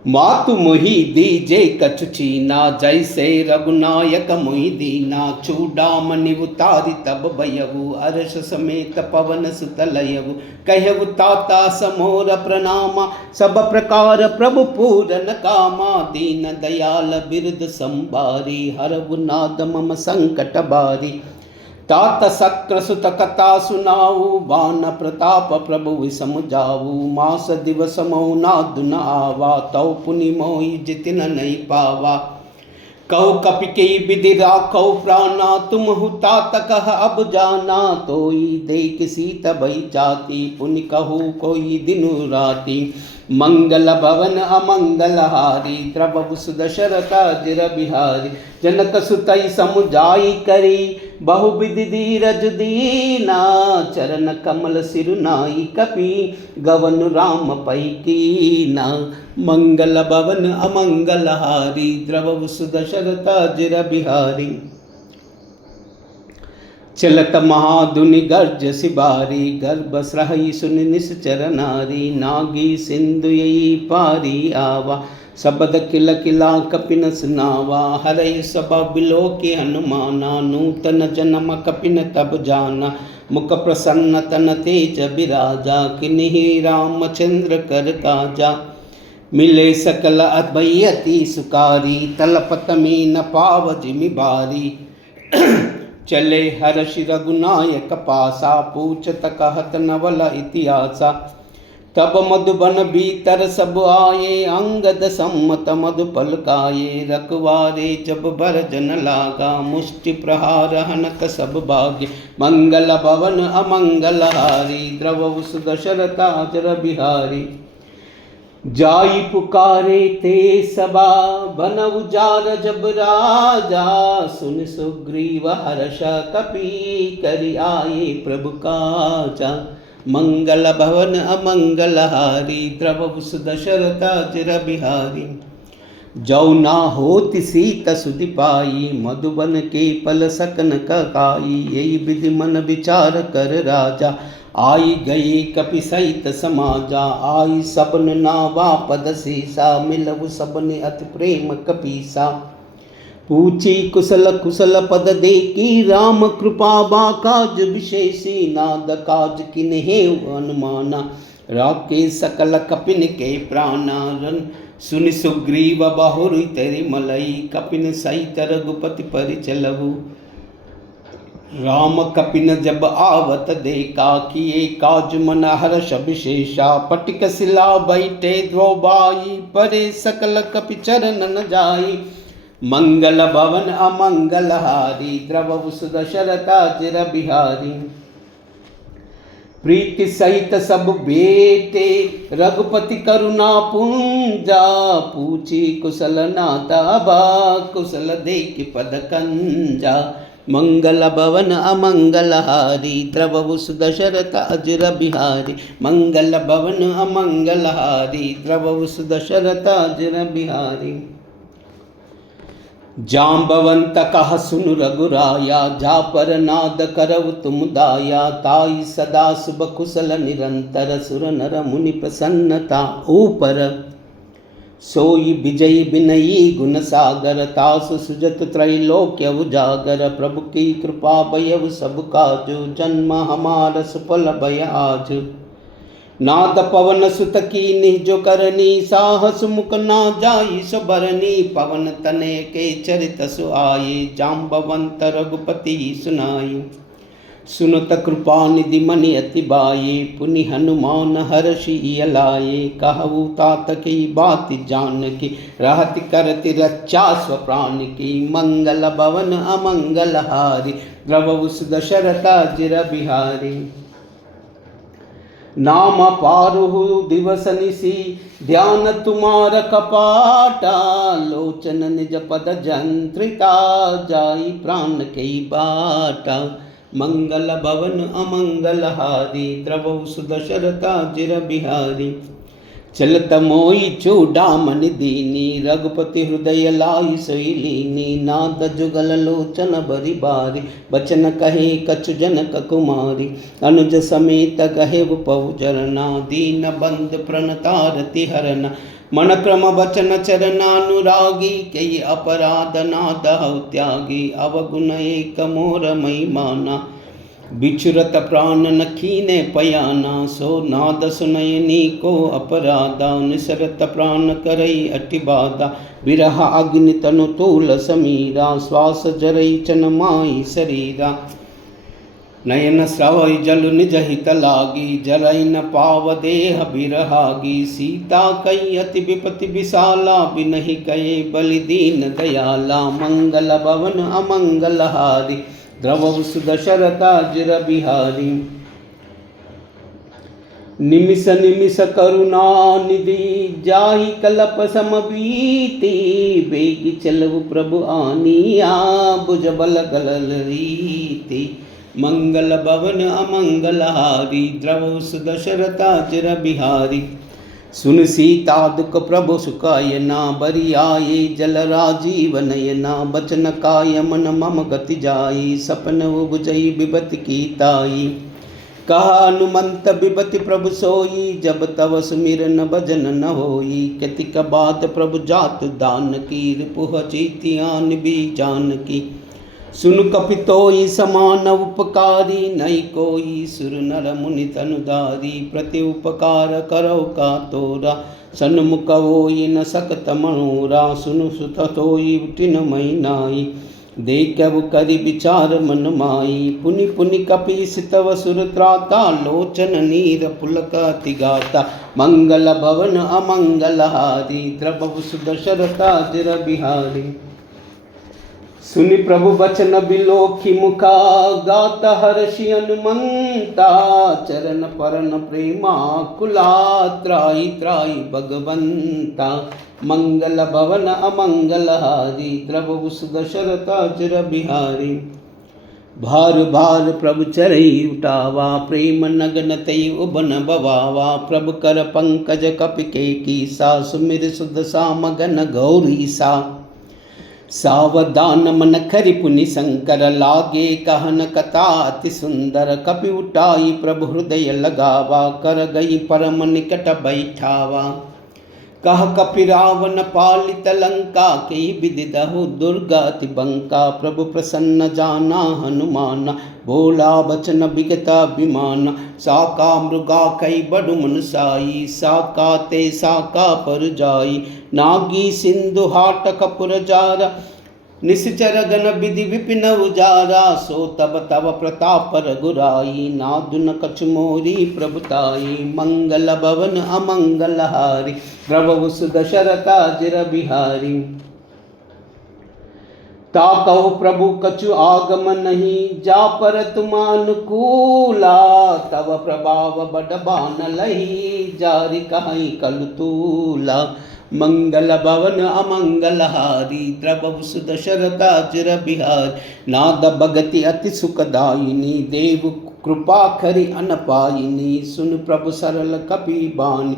मातु मोहि दीजे कछु चीना जैसे रघुनायक मोहि दीना चूड़ामणि उतारी तब भयउ अर्ष समेत पवन सुत लयउ कहु ताता समोर प्रणामा सब प्रकार प्रभु पूरन कामा दीन दयाल बिरद संभारी हरउ नाद मम संकट बारी तात शक्र सुत कथा सुनाऊ बान प्रताप प्रभु विषम जाऊ मास दिवस मौना दुन आवा तौ पुनि मोहि जितिन नहीं पावा कौ कपि के विधि राखौ प्राणा तुम हुतात कह अब जाना तोई देख सीत भई जाति पुनि कहू कोई दिनु राति मंगल भवन अमंगल हारी द्रवहु दशरथा जिर बिहारी जनक सुतई समुझाई करी बहुविधि धीरज दीना चरण कमल सिरुनाई कपि गवन राम पै कीना मंगल भवन अमंगल हारी द्रवहु दशरथा जिर बिहारी चलत महाधुनि गर्ज सिबारी गर्भ स्रहि सुनि निश्चर नारी नागी सिंधु यही पारी आवा शबद किल किला कपिन सुनावा हरय सब बिलो के हनुमाना नूतन जन्म कपिन तब जाना मुख प्रसन्न तन तेज बिराजा किन्ही रामचंद्र कर काजा मिले सकल अभयति सुकारी तलपत मीन पाव जिमि बारी चले हर्षि रघुनायक पासा पूछत कहत नवल इतिहासा तब मधुबन भीतर सब आए, अंगद सम्मत मधुपल काये। रखवारे जब भरजन लागा, मुष्टि प्रहार हनक सब भाग्य। मंगल भवन अमंगल हारी, द्रवहु दशरथ अजर बिहारी। जाई पुकारे ते सबा, बन उजार जब राजा। सुन सुग्रीव हर्ष कपि, करि आए प्रभु काजा। मंगल भवन अमंगल हारी, द्रवहु दशरथ अजर बिहारी। जौ ना होति सीत सुधि पाई, मधुबन के पल सकन काई। यही विधि मन विचार कर राजा, आई गए कपि सहित समाजा। आई सबन नावा पद सीसा, मिलव सबने अति प्रेम कपीसा। पूछी कुशल कुशल पद देखी, राम कृपा बाकाज विशेषी। नाद काज किन्हे अनुमाना, राके सकल कपिन के प्राणा। सुनि सुग्रीव बहुरी तेरी मलई, कपिन सहित रघुपति परिचलहु। राम कपिन जब आवत देखा, किए काज मन हर्ष विशेषा। पटिक शिला बैठे द्रोबाई, परे सकल कपि चरणन जाई। मंगल भवन अमंगल हारी, द्रवहु दशरथ अजर बिहारी। प्रीति सहित सब बेटे, रघुपति करुणा पुंजा। पूछी कुशल नाता बा, कुशल देख पद कंजा। मंगल भवन अमंगल हारी, द्रवहु दशरथ अजर बिहारी। मंगल भवन अमंगल हारी, द्रवहु दशरथ अजर बिहारी। जाम्बवंत कह सुनु रघुराया, जा पर नाद करव तुम दाया। ताई सदा शुभ कुशल निरंतर, सुर नर मुनि प्रसन्नता ऊपर। सोई विजय बिनयी गुण सागर, तासु सुजत त्रैलोक्य उजागर। प्रभु की कृपा भयउ सब काजु, जन्म हमार सुफल भय आज। नाद पवन सुत की निज करनी, साहस मुख ना जाई सबरनी। पवन तनय के चरित सुआये, जाम्बवंत रघुपति सुनाई। सुनत कृपा निधि मनि अति बाये, पुनि हनुमान हर्षि लाये। कहु तात की बात जानकी, रहति करति रक्षा स्व प्राण की। मंगल भवन अमंगल हारी, द्रवहु दशरथ अजर बिहारी। नाम पारुहु दिवस निसी, ध्यान तुम्हार कपाटा। लोचन निज पद जंत्रिता, जाई प्राण के बाटा। मंगल भवन अमंगल हारी, द्रवहु दशरथ अजर बिहारी। चलत मोई चूडामणि दीनी, रघुपति हृदय लाई सोई लीनी। नाद जुगल लोचन बरि बारी, बचन कहे कछु जनक कुमारी। अनुज समेत कहे पहु चरना, दीन बंद प्रणतारति हरना। मन क्रम बचन चरनानुरागी, कई अपराध नाद हौ त्यागी। अवगुण एक मोर महिमाना, बिछुरत प्राण नखीने पयाना। सो नाद सुनयनी को अपराधा, निसरत प्राण करई अति बाधा। विरह अग्नि तनु तूल समीरा, श्वास जरई चन माई शरीरा। नयन स्रवई जल निज हित लागी, जरई न पाव देह बिरहागी। सीता कई अति विपति विशाला, बिनहि कये बलि दीन दयाला। मंगल भवन अमंगल हारी, द्रवहु दशरथ अजर बिहारी। निमिष निमिष करुणा निधि, जाहि कलप समबीति। बेगी चलहु प्रभु आनिया, भुज बल गलल रीति। मंगल भवन अमंगल हारी, द्रवहु दशरथ अजर बिहारी। सुन सीता दुख प्रभु सुखायना, बरि आये जल राजीव नयना। बचन काय मन मम गति जाई, सपन बुझई विपति की ताई। कहा हनुमंत विपति प्रभु सोई, जब तव सुमिरन भजन न होई। कतिक बात प्रभु जात दान की, रिपुह चीतियान भी जानकी। सुन कपितोई समान उपकारी, नहीं कोई सुर नर मुनि तनुधारी। प्रति उपकार करो का तोरा, सन्मुख होई न सकत मनोरा। सुनु सुत होई उठिन मई नाई, देखव करि विचार मन माई, पुनि पुनि कपि सितव सुर त्राता, लोचन नीर पुलक अति गाता, मंगल भवन अमंगल हारी, द्रवहु सुदशरथा जिर बिहारी। सुनि प्रभु बचन बिलोखी मुखा, गाता हर्षि हनुमंता, चरण परन प्रेमा कुला, त्राहि त्राहि भगवंता, मंगल भवन अमंगल हारी, द्रवहु सुदशरथा चिर बिहारी। भार भार प्रभु चरई उठावा, प्रेम नगन तई उबन बवावा, प्रभु कर पंकज कपिके कीसा, सुमिर सुदसा मगन गौरी सा। सावधान मन खरि पुनि शंकर, लागे कहन कथा अति सुंदर, कपि उठाई प्रभु हृदय लगावा, कर गई परम निकट बैठावा। कह कपि रावण पालित लंका, के विधि दहु दुर्गति बंका, प्रभु प्रसन्न जाना हनुमाना, बोला बचन बिगता विमान, साका मृगा कई बड़ु मन साई, साका ते साका पर जाई, नागी सिंधु हाट कपुर जारा, निश्चर गण विधि विपिन उजारा, सो तब तब प्रताप रघुराई, नादुन कछु मोरी प्रभुताई, मंगल भवन अमंगल हारी, द्रवहु सुदशरथा जिर बिहारी। ताकहु प्रभु कछु आगम नहीं, जा पर तुम अनुकूला, तब प्रभाव बड़ बान लही, जारि कहीं कलतूला, मंगल भवन अमंगल हारी, द्रवहु सुदशरथा चिर बिहारी। नाद भगति अति सुखदायिनी, देव कृपा खरि अनपायिनी, सुन प्रभु सरल कपि बानी,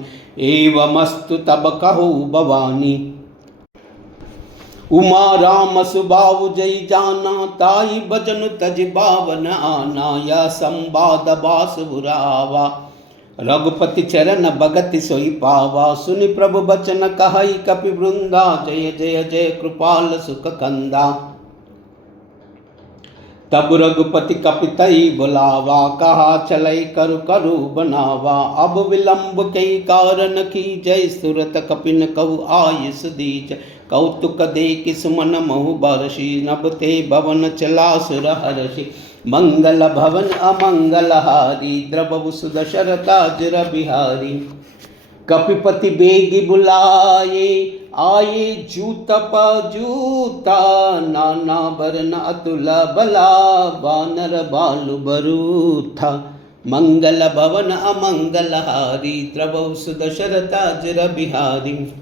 एवमस्तु तब कहो भवानी। उमा राम सुबाहु जय जाना, ताई भजन तज बावन आना, या संवाद बास बुरावा, रघुपति चरण भगति सोई पावा, सुनि प्रभु बचन कहई कपि वृंदा, जय जय जय कृपाल सुख कंदा। तब रघुपति कपितई बुलावा, कहा चलई करु करु बनावा, अब विलंब कई कारण की जय, सुरत कपिन कहु आयुष दीज, कौतुक देखि सुमन महु बरसी, नभ ते भवन चला सुर हर्षि, मंगल भवन अमंगल हारी, द्रवहु सुदशरथा जिर बिहारी। कपिपति बेगी बुलाए, आये जूत पजूता, नाना बरन अतुल बला, वानर बालु बरूथा, मंगल भवन अमंगल हारी, द्रवहु सुदशरथा जिर बिहारी।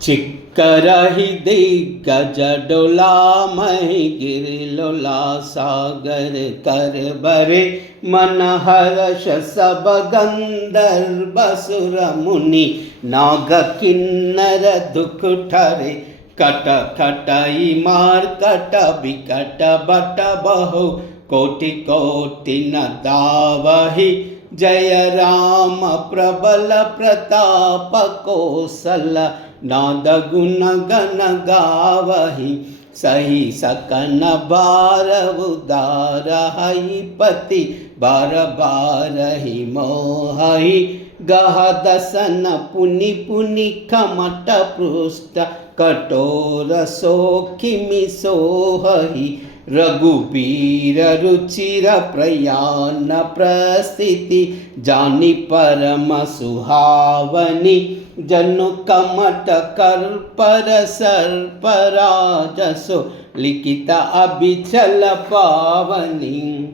चिक्करहि दिग्गज डोला, महि गिरि लोला, सागर कर बरे मन हर्ष, सब गंधर्व सुर मुनि, नाग किन्नर दुख ठरे, कट खटई मार कट बिकट बट बहु, कोटि कोटि न दावहि, जय राम प्रबल प्रताप कौशल, नाद गुण गण गावहि, सही सकन बार उदार, हई पति बार बार ही मोहि, गह दसन पुनि पुनि खमट पृष्ठ, कठोर सोखिमि सोहि, रघुबीर रुचिर प्रयान प्रस्थिति, जानि परम सुहावनी, जनु कमट कर पर सर्प राजसो, लिखित अभिचल पावनी,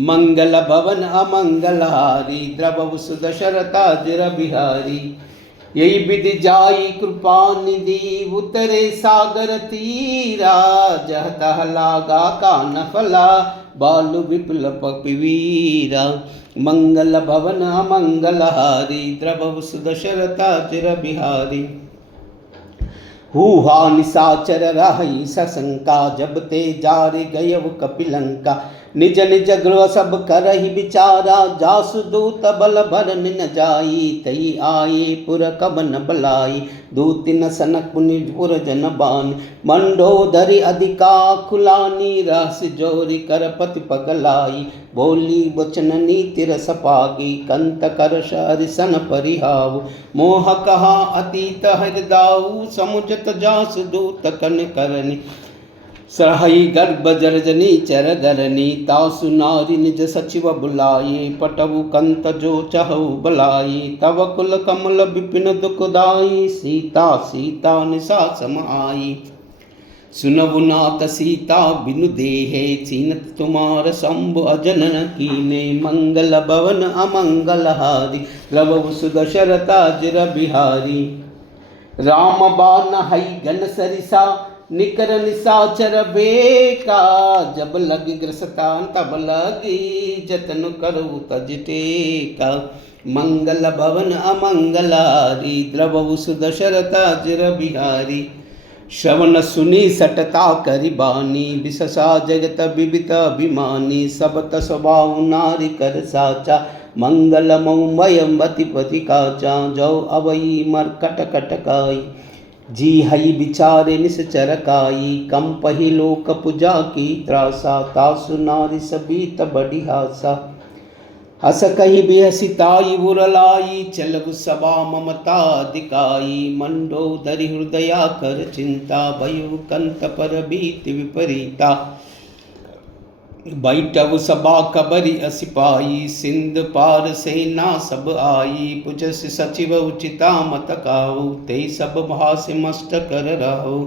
मंगल भवन अमंगल हारी, द्रवहु सुदशरथा जिर बिहारी। यही विधि जाई कृपा निधि, उतरे सागर तीरा, जह तह लागा कान फला, बालु विपुल पपिवीरा, मंगल भवन अमंगल हारी, द्रवहु सुदशरथा चिर बिहारी। हुआ निशाचर रही सशंका, जब ते जारे गयव कपिलंका, निज निज गृह सब करहि विचारा, जासु दूत बल भरन न जाई, तई आये पुर कबन बलाई, दूत न सनक मुनि पुर जन बान, मंडोदरी अधिका खुलानी, रहस्य जोरी कर पति पगलाई, बोली बचन नीति रस पागी, कंत कर सन परिहाव, मोह कहा अतीत हृदाऊ, समुझत जासु दूत कन करनी, सरहई गर्भ जरजनी चर धरनी, तासु नारी निज सचिव बुलाये, पटवु कंत जो चहु बलाई, तव कुल कमल विपिन दुखदाई, सीता सीता निशा सम आई, सुनवु नाथ सीता बिनु देहे, चीनत तुम्हार शंभु अजनन कीने, मंगल भवन अमंगल हारी, द्रवहु सुदशरथ अजर बिहारी, राम बाण हई घन सरिसा, निकर निशाचर बेका, जब लगी ग्रसतान तब लगी, जतन करु तज टेका, मंगल भवन अमंगल हारी, द्रवहु सुदशरथ अजर बिहारी, श्रवण सुनी सटता करि बानी, विशसा जगत विवित अभिमानी, सबत स्वभाव नारी कर साचा, मंगल मौमयम बति पति काचा, जो अवई मरकट कटकाई, जी हई विचारे निश्चर काई, कम पही लोक पूजा की त्रासा, तासु नारी सबीत बड़ी हासा, हस कही बेहसिताई बुरलाई, चलगु सबा ममता दिकाई, मंडोदरी हृदया कर चिंता, भयु कंत पर बीत विपरीता, बैठव सभा कबरी असिपाई, सिंध पार सेना सब आई, पुजस सचिव उचिता मत काऊ, ते सब भाष मस्त कर रहो,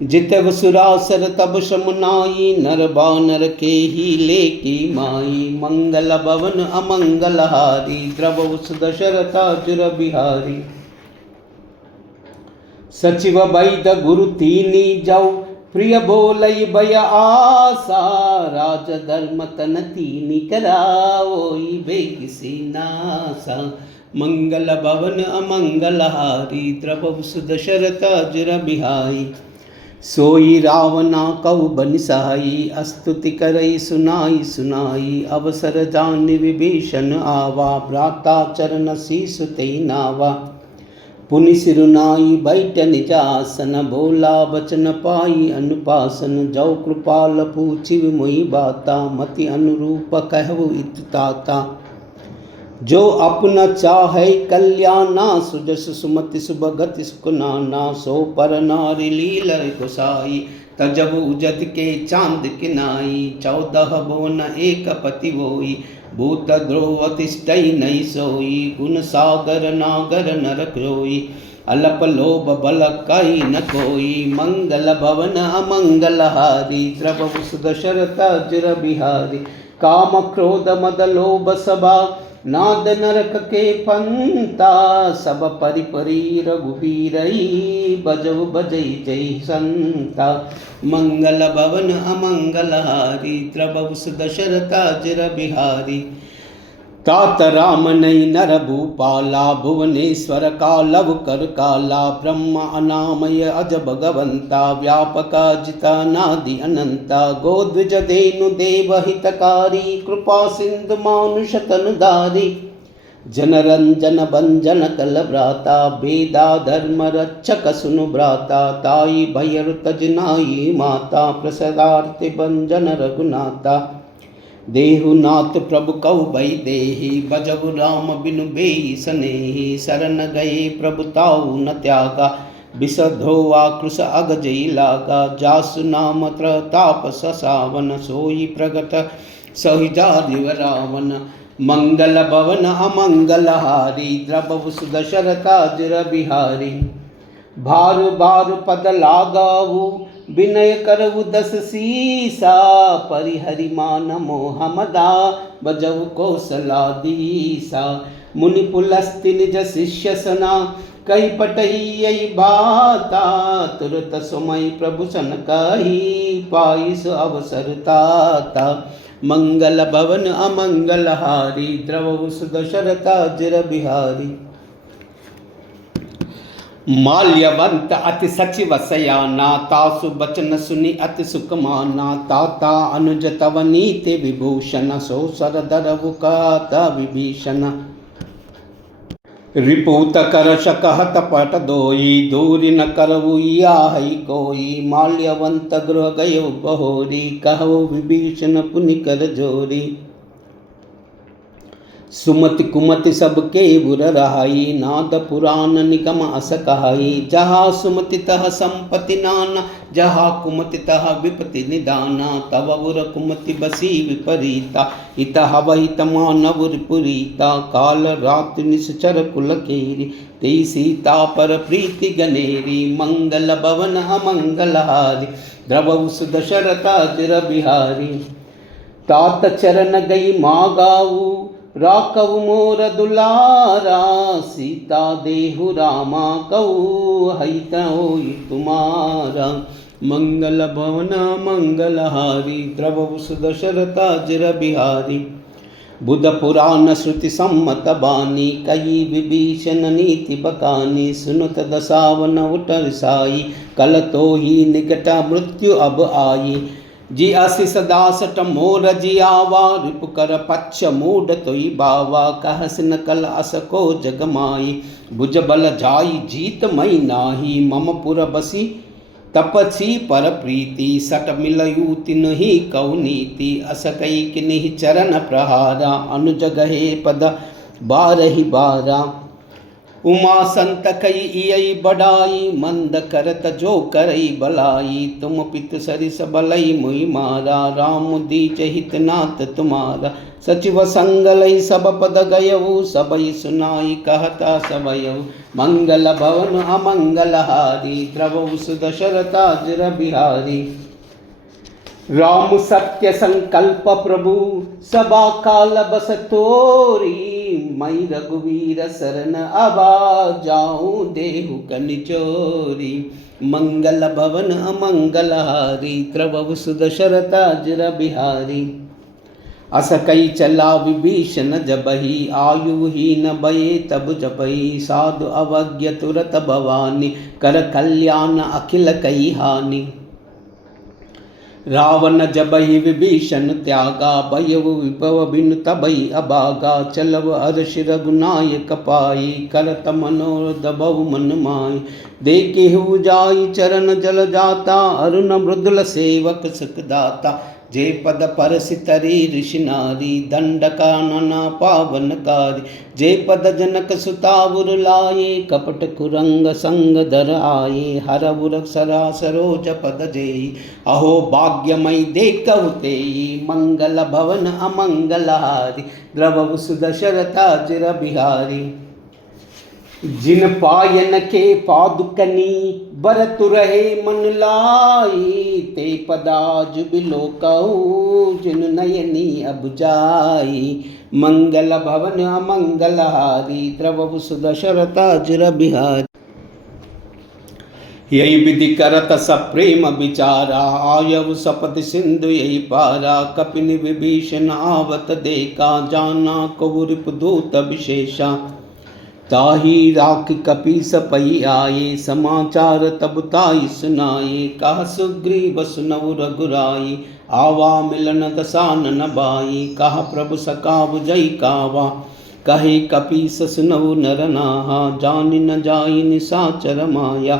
जितव सुरासर तब शमुनाई, नर बानर के ही लेकी माई, मंगल भवन अमंगल हारी, द्रवहु सुदशरथ अजर बिहारी, सचिव वैद गुरु तीनी जाऊ, प्रिय बोलई भय आसा, राज धर्म तन तीनी कराओई, बेगिसी नासा, मंगल भवन अमंगल हारी, द्रवहु सुदशरथ अजर बिहारी, सोई रावणा कऊ बन सहाई, स्तुति करई सुनाई सुनाई, अवसर जान विभीषण आवा, भ्राता चरण शीसु तेई नावा, पुनि सिरुनाई बैठ निजासन, बोला बचन पाई अनुपासन, जौ कृपाल पूछिव मोहि बाता, मति अनुरूप कहु इत ताता, जो अपना चाहे कल्याणा, सुजस सुमति सुभगति सुखनाना, सो पर नारी लील गोसाई, तजबु उजत के चांद किनाई, 14 भुवन एक पति वोई, भूत द्रोव तिष्ठई नहीं सोई, गुण सागर नागर नर क्रोई, अलप लोभ बल कई न कोई, मंगल भवन अमंगल हारी, द्रवहु सुदशरथ अजर बिहारी, काम क्रोध मद लोभ सभा, नाद नरक के पंता, सब परि परि रघुबीरई, बजव बजई जय संता, मंगल भवन अमंगल हारी, द्रवहु सुदशरथ अजर बिहारी, तात राम नई नर भूपाला, भुवनेश्वर का लव कर काला, ब्रह्म अनामय अज भगवंता, व्यापक जिता नादि अनंता, गोद्विज धेनु देव हितकारी, कृपा सिंधु मानुष तनुधारी, जनरंजन भंजन कल भ्राता, वेदा धर्म रक्षक सुनु भ्राता, ताई भैर तजनाई माता, प्रसदार्थ भंजन रघुनाथा, देहुनाथ प्रभु कौ भई देहि, बजबु राम बिनु बेई सनेहि, शरण गए प्रभु ताऊ न त्यागा, विष ध्रोवा कृश अग जई लागा, जासु नाम त्रताप ससावन, सोई प्रगट सहिजा दिव रावण, मंगल भवन अमंगल हारी, द्रवहु सुदशरथ अजर बिहारी, भारु भारु पद लागाऊ, विनय करऊ 10 सीसा, परिहरि मान मोह मदा, बजऊ कौशलादीसा, मुनि पुलस्ति निज शिष्य सना, कही पटही बाता, तुरत सुमय प्रभु सन कही, पाइस अवसर ताता, मंगल भवन अमंगल हारी, द्रवहु सुदशरथ अजर बिहारी, माल्यवंत अति सचिव सयाना तासु बचन सुनि अति सुखमाना ताता अनुज तव नीति विभूषण सो सर दरवुकात विभीषण रिपूत कर शकहत पट दोई दूरी न करवु याहि कोई माल्यवंत गृह गयो बहोरी कहो विभीषण पुनि कर जोरी सुमति कुमति सबके बुर रहाई नाद पुराण निगम अस कहाई जहाँ सुमति तह संपति नाना जहाँ कुमति तह विपति निदाना तव बुर कुमति बसी विपरीता इतः वहित मानव पुरीता काल रात निश्चर कुल केरी ते सीता पर प्रीति गनेरी मंगल भवन अमंगलहारी द्रवउ सुदशरथा चिर बिहारी तात चरण गई मागाऊ राकव मोर दुलारा सीता देहु रामा कऊ हित होई तुम्हारा मंगल भवन मंगलहारी द्रवउ सुदशरथा चिर बिहारी बुध पुराण श्रुति सम्मत बानी कई विभीषण नीति बकानी सुनुत दसावन उटर साई कल तो ही निकट मृत्यु अब आई जी असी सदासठ मोर जियावा रिपु कर पच्छ मूड तोई बावा कहस न कल अस को जगमाई भुज बल जाई जीत मई नाही मम पुर बसी तपसी पर प्रीति सट मिलयू तिन ही कौ नीति अस कई किन्हि चरण प्रहारा अनुज गहे पद बारहि बारा उमा संत कई इयई बढ़ाई मंद करत जो करई बलाई तुम पित सरिस बलई मुई मारा राम दीच हित नाथ तुम्हारा सचिव संगलई सब पद गयऊ सबई सुनाई कहता सबयऊ मंगल भवन अमंगलहारी द्रवउ सुदशरथा चिर बिहारी राम सत्य संकल्प प्रभु सबा काल बस तोरी मई रघुवीर शरण अबा जाऊं देहु कनिचोरी मंगल भवन अमंगलहारी द्रवउ सुदशरथा चिर बिहारी अस कई चला विभीषण जबहि आयु ही न भये तब जपहि साधु अवज्ञ तुरत भवानी कर कल्याण अखिल कई हानि रावण जबहि विभीषण त्यागा भयउ विभव बिनु तबहि अभागा चलव हर्षि रघुनायक पाई करत मनोरथ बहु मन माई देखेहु जाई चरण जल जाता अरुण मृदुल सेवक सुखदाता जे पद परसि तरी ऋषि नारी दंड कानना पावनकारी जे पद जनक सुतावुर लाए कपट कुरंग संग धर आए हरवुर सरा सरोज पद जेई अहो भाग्यमयी देखहु तेई मंगल भवन अमंगलहारी द्रवउ सुदशरथा चिर बिहारी जिन पायन के पादुकनी बरतु रहे मन लाई ते पदाज बिलोकऊ जिन नयनी अब जाई मंगल भवन अमंगलहारी द्रवउ सुदशरथा चिर बिहारी यही विधि करत सप्रेम विचारा आयव सपद सिंधु यही पारा कपिनि विभीषण आवत देखा जाना कौरिप दूत विशेषा ताही राख कपीस पई आए समाचार तब ताई सुनाए कह सुग्रीव सुनउ रघुराई आवा मिलन दसानन बाई कह प्रभु सकाव जय कावा कहे कपीस सुनउ नर नाहा जानि न जाई निसाचर माया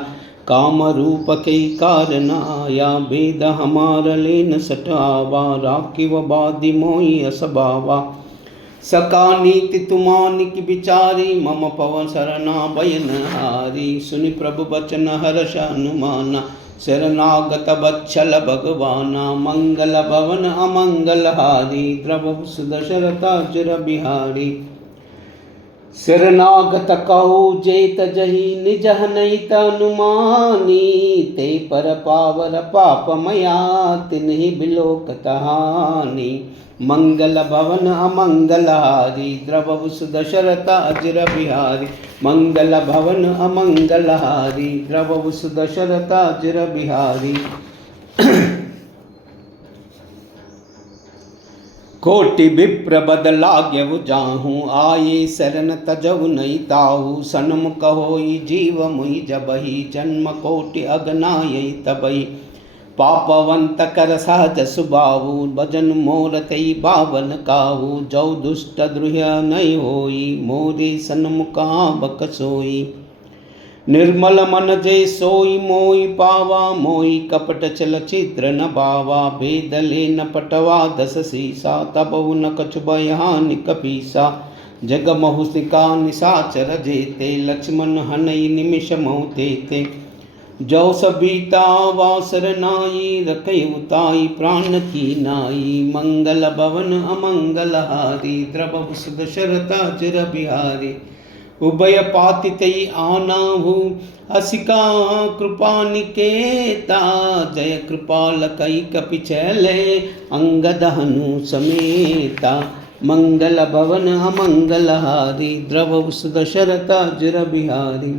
काम रूप के कारण आया वेद हमार लेन सटावा राखिव बादि मोहि असबावा सका नीति तुमानिक विचारी मम पवन शरणा बयन हारी सुनि प्रभु बचन हर्ष हनुमाना शरणागत बच्छल भगवाना मंगल भवन अमंगलहारी द्रवउ सुदशरथा चिर बिहारी शरणागत कहो जेत जही निज हनहित अनुमानी ते पर पावर पापमया तिन्हि बिलोकत हानि मंगल भवन अमंगलहारी द्रवउ सुदशरथा चिर बिहारी मंगल भवन अमंगलहारी द्रवउ सुदशरथा चिर बिहारी कोटि विप्र बदलाग्यव जाहूँ, आये शरण तजव नहीं ताहू। सन्मुख होई जीव मुई जबहि, जन्म कोटि अगनाय तबहि। पापवंत कर सहज सुबाहु, भजन मोर तई बावन काहू। जौ दुष्ट द्रुह नहीं होई, मोरे सन्मुख बक सोई। निर्मल मन जय सोई मोई पावा, मोई कपट चल चित्र न बावा। भेद ले न पटवा दस सीसा, तब न कछु बयान कपीसा। जग महुसिका निशाचर जेते, लक्ष्मण हनई निमिष मोते ते। जौ सबीता वासर नाई, रखै उताई प्राण की नाई। मंगल भवन अमंगल हारी, द्रव सुद शरता चिर बिहारी। उभय पातितई आनाहु, असिका कृपा निकेता। जय कृपाल कई कपि चैले, अंगद हनु समेता। मंगल भवन अमंगल हारी, द्रव सुद शरता चिर बिहारी।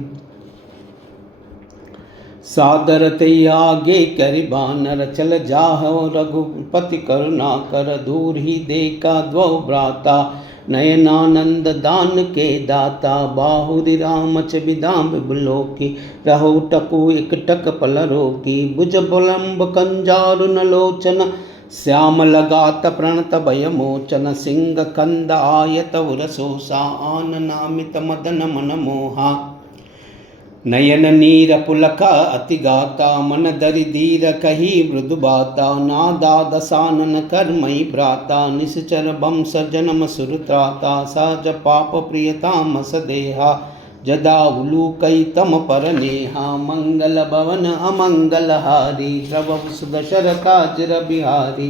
सादर तई आगे करि बानर, चल जाहो रघुपति करुणा कर। दूर ही देखा द्वौ भ्राता, नयनानंद दान के दाता। बाहुरी राम बिदाम बिलोकी, रहो टकु एक टक पल रोकी। भुज बुलंब कंजारु न लोचन, श्याम लगात प्रणत भय मोचन। सिंह कंद आयत उर सोसा, आन नामित मदन मन मोहा। नयन नीर पुलका अति गाता, मन दरि धीर कही मृदु बाता। नादा दसानन कर्मई भ्राता, निश्चर वंश जन्म सुरत्राता। सहज पाप प्रियताम सदेहा, जदा उलूकई तम पर नेहा। मंगल भवन अमंगल हारी, द्रव सुद शरता चिर बिहारी।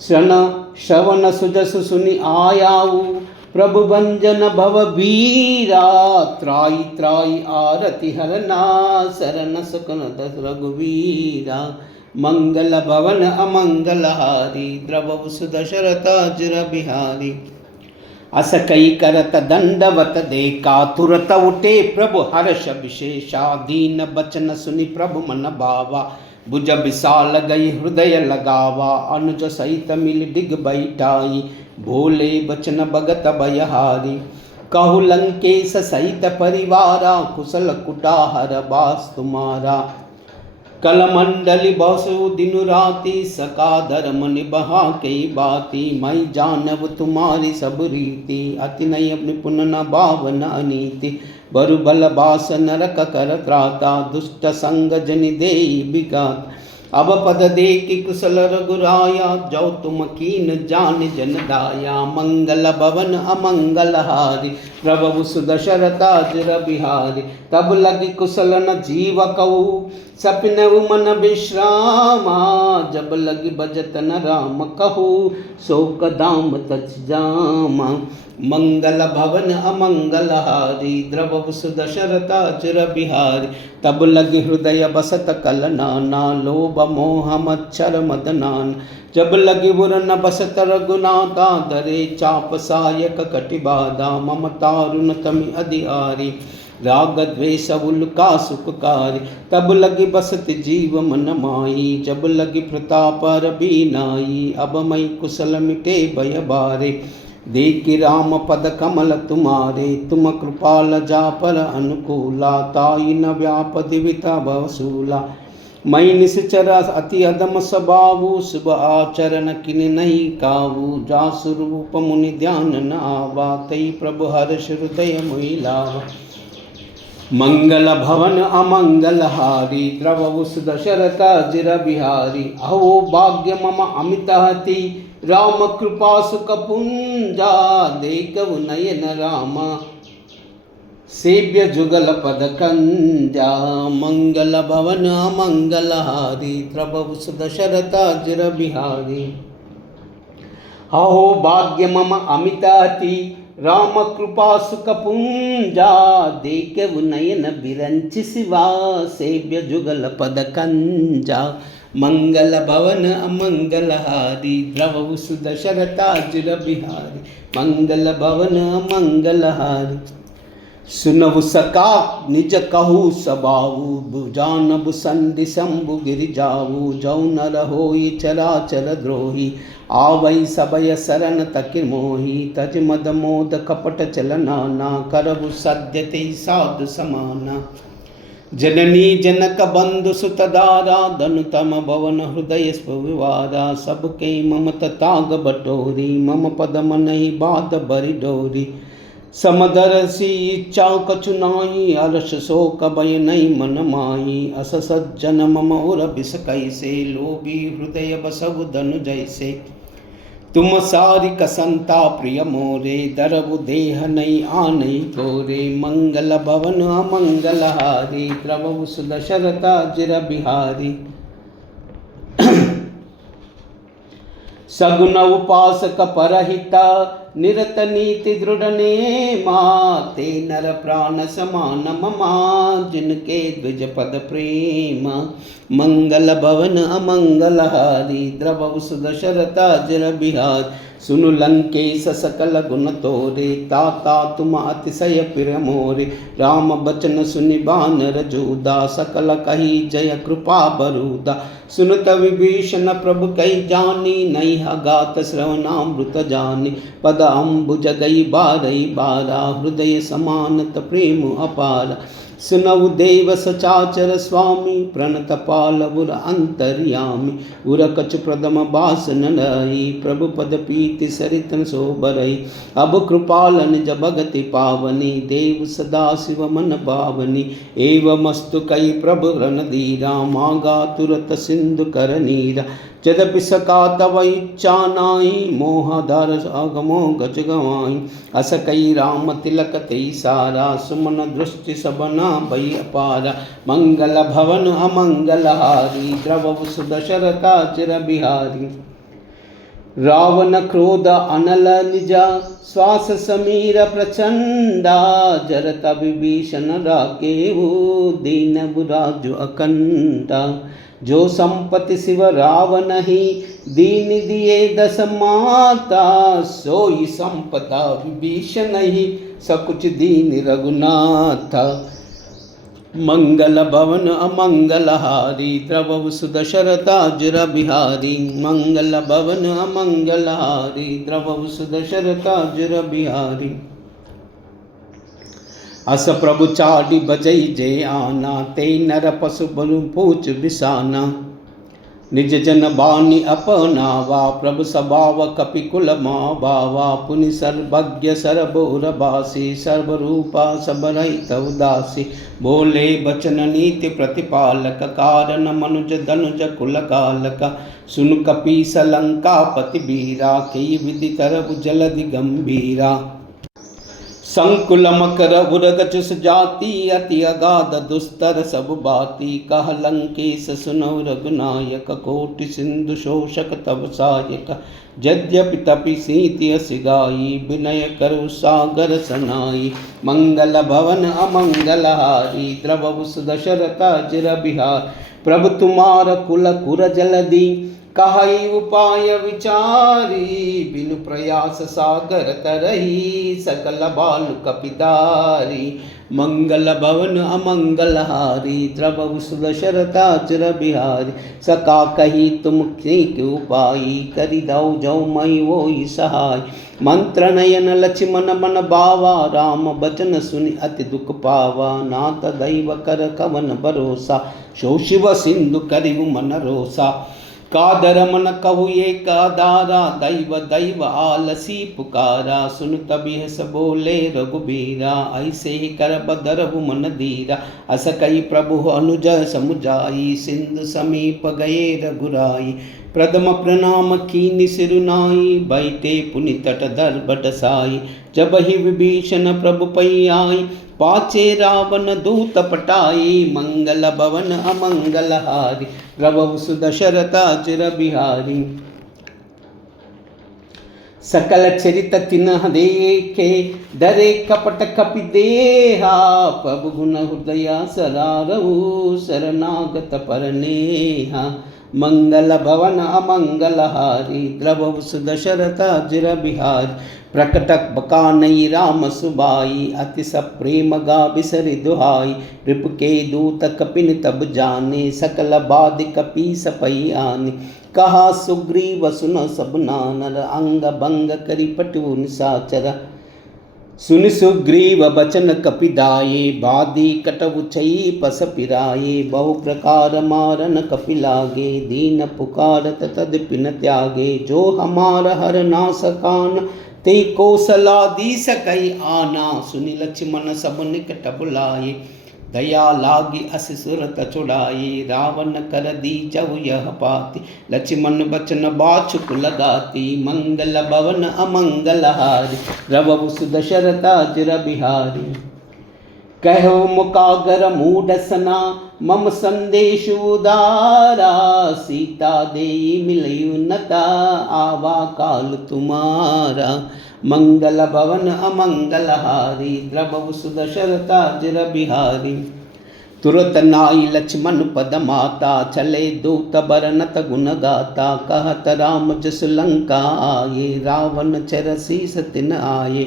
श्रवण सुजस सुनि आयाऊ, प्रभु भंजन भव बीरा। त्राई त्राई आरति हरना, शरण सकन दस रघुवीरा। मंगल भवन अमंगल हारी, द्रव सुद शरता चिर बिहारी। अस कई करत दंडवत देखा, तुरत उठे प्रभु हर्ष विशेषा। दीन बचन सुनि प्रभु मन भावा, भुज विशाल गई हृदय लगावा। अनुज सहित मिल डिग बैठाई, भोले बचन भगत भयहारी। कहु लंकेश सहित परिवारा, कुशल कुटाहर बास तुम्हारा। कल मंडली बसु दिनु राति, सका धर्म निबहा कई बाती। मई जानव तुम्हारी सब रीति, अति नय निपुण न भावन अनीति। बरु बल बास नरक कर त्राता, दुष्ट संग जनि देई विघात। अब पद देखि कुशल रघुराया, जो तुम कीन जान जन दाया। मंगल भवन अमंगल हारी, प्रभु सुद शरता चिर बिहारी। तब लगी कुशल न जीव कहू, सपनऊ मन विश्रामा। जब लगी बजत न राम कहू, शोक दाम तज जामा। मंगल भवन अमंगल हारी, द्रव सुद शरता चिर बिहारी। तब लगी हृदय बसत कल नाना, लोभ मोह मच्छर मदनान। जब लगी बुर न बसत रघुनाथा, दरे चाप सायक कटिबाधा। ममतारुण तमि अधिहारी, राग द्वेष उल्का सुखकारी। तब लगी बसत जीव मन माई, जब लगी प्रताप रबीनाई। अब मई कुशल मिटे भय बारे, देखि राम पद कमल तुम्हारे। तुम कृपाल जा पर अनुकूला, ताई न व्याप दिविता भवसूला। मई निश्चर अति अदम स्वभावु, शुभ आचरण किन नहीं कावू। जासु रूप मुनि ध्यान न आवा, तई प्रभु हर्ष हृदय मोहि लावा। मंगल भवन अमंगल हारी, द्रव सुद शरता चिर बिहारी। अहो भाग्य मम अमित हति, राम कृपा सुख पुंजा। देखव नयन रामा, सेव्य जुगल पद कंजा। मंगल भवन अमंगल हारी, द्रव सुद शरता चिर बिहारी। अहो भाग्य मम अमित हति, राम कृपा सुख पुंजा। देखव नयन बिरंच शिवा, सेव्य जुगल पद कंजा। मंगल भवन अमंगल हारी, द्रव सुद शरता चिर बिहारी। मंगल भवन अमंगल हारी। सुनहु सका निज कहू सबाऊ, बुजानबु संधि शंभु गिर जाऊ, जौ न रहोई चराचर द्रोही, आवई सबय शरण तकिर मोही, तज मद मोद कपट चलनाना, करहु सद्य ते साधु समाना। जननी जनक बंधु सुतदारा, धनु तम भवन हृदय स्पविवारा, सबके ममत ताग बटोरी, मम पद मनहि बात बरि डोरी। समदरसी इच्छा कछु नाई, अलस शोक भय नहीं मन माई, अस सज्जन मम उर बिस कैसे, लोभी हृदय बसहु धनु जैसे। तुम सारी कसंता प्रिय मोरे, दरबु देह नहीं आनई तोरे, मंगल भवन अमंगल हारी, द्रवहु सुदशरथ जिर बिहारी। सगुन उपासक परहिता, निरत नीति दृढ़ नेमा, ते नर प्राण समान ममा, जिनके द्विज पद प्रेम। मंगल भवन अमंगल हारी, द्रवहु सुदशरथ जिर बिहार। सुनु लंकेश सकल गुण तोरे, ताता तुम अतिशय प्रिय मोरे, राम बचन सुनि बानर जोदा, सकल कही जय कृपा बरूदा। सुनत विभीषण प्रभु कई जानी, नहीं अगात श्रवणामृत जानी, पद अम्बुज गई बारई बारा, हृदय समानत प्रेम अपारा। सुनऊ देव सचाचर स्वामी, प्रणत पाल उर अंतर्यामी, उर कछु प्रदम बास नई, प्रभु पद पीति सरितन सोबरई। अब कृपाल निज भगति पावनी, देव सदा शिव मन भावनी, एवमस्तु कई प्रभु रणधीरा, मांगा तुरत सिंधु कर नीरा। यद्यपि सका तव इच्छा नाई, मोहाधार आगमो गज गवाई, अस कई राम तिलक तेई सारा, सुमन दृष्टि सबना भई अपारा। मंगल भवन अमंगल हारी, द्रवहु सुदशरथ चिर बिहारी। रावण क्रोध अनल निजा, श्वास समीर प्रचंडा, जरत विभीषण राकेहु, दीन बुराजु अकंडा। जो संपत्ति शिव रावण ही, दीन दिए दस माता, सोई संपदा विभीषण ही, सकुच दीन रघुनाथा। मंगल भवन अमंगल हारी, द्रवहु सुदशरथ जिर बिहारी। मंगल भवन अमंगल हारी, द्रवहु सुदशरथ जिर बिहारी। अस प्रभु चाडी बजई जय आना, ते नर पशु बलु पूछ बिसाना। निज जन बानी अपनावा, प्रभु स्वभाव कपि कुल मावा, पुनि सर्वज्ञ सर्वोरभासी, सर्वरूपा सबरहित उदासी। बोले बचन नीति प्रतिपालक, कारण मनुज धनुज कुल कालका। सुन कपीस लंका पति बीरा, कई विधि तरबु जलधि गंभीरा। संकुल मकर उरगच जाति, अति अगाध दुस्तर सब बाती। कह लंकेश सुनौ रघुनायक, कोटि सिंधु शोषक तब सायक। यद्यपि तपि सीति असिगाई, विनय करु सागर सनाई। मंगल भवन अमंगल हारी, द्रवहु सुदशरथ जिर बिहार। प्रभु तुम्हार कुल कुर जलधि, कहई उपाय विचारी। बिनु प्रयास सागर तरही, सकल बालु कपिदारी। मंगल भवन अमंगल हारी, द्रवहु सुदशरथ चिर बिहारी। सका कही तुम के उपाई, करि दऊ जौ मई वोई सहाय। मंत्र नयन लक्ष्मण मन बावा, राम बचन सुनि अति दुख पावा। नाथ दैव कर कवन भरोसा, सो शिव सिंधु करिव मन रोसा। कादर मन कहु एक आधारा, दैव दैव आलसी पुकारा। सुन तबि हस बोले रघुबीरा, ऐसे ही कर बदरहु मन धीरा। अस कई प्रभु अनुज समुझाई, सिंधु समीप गए रघुराई। प्रथम प्रणाम कीनि सिरुनाई, बैठे पुनि तट धर बटसाई। जब ही विभीषण प्रभु पै आई, पाचे रावण दूत पटाई। मंगल भवन अमंगल हारी, द्रवहु सुदशरथ चिर बिहारी। सकल चरित तिन्ह देखे, डरे कपट कपि देहा। प्रभु गुण हृदय सरारहु, शरणागत परनेहा। मंगल भवन अमंगलहारी द्रवस दशरथाजिर बिहारी प्रकटक बका नई राम सुबाई अति प्रेम गा बिसरि दुहाई रिप के दूत कपिन तब जाने सकल बाध कपि सपई आने कहा सुग्रीव सुन सब नानर अंग भंग करि पटु निसाचर सुन सुग्रीव बचन कपिदाये बादी कटव छई पस पिराये बहु प्रकार मारन कपिलागे दीन पुकारत तदपि न त्यागे जो हमार हर ना सकान ते कौशलादी सकई आना सुनि लक्ष्मण सब निकट बुलाए दया लागी अस सुरत चुड़ाई रावण कर दी जब यह पाती लक्ष्मण बचन बाछुक लगाती मंगल भवन अमंगल हारी रवु सुदशरथाजिर बिहारी कहो मुकागर मूढ़सना मम संदेश उदारा सीता देई मिलयु नता आवा काल तुम्हारा मंगल भवन अमंगल हारी द्रवु सुदशरथाजिर बिहारी तुरत नाई लक्ष्मण पद माता चले दूत बरनत गुण गाता कहत राम जस लंका आये रावण चरसी सतिन आये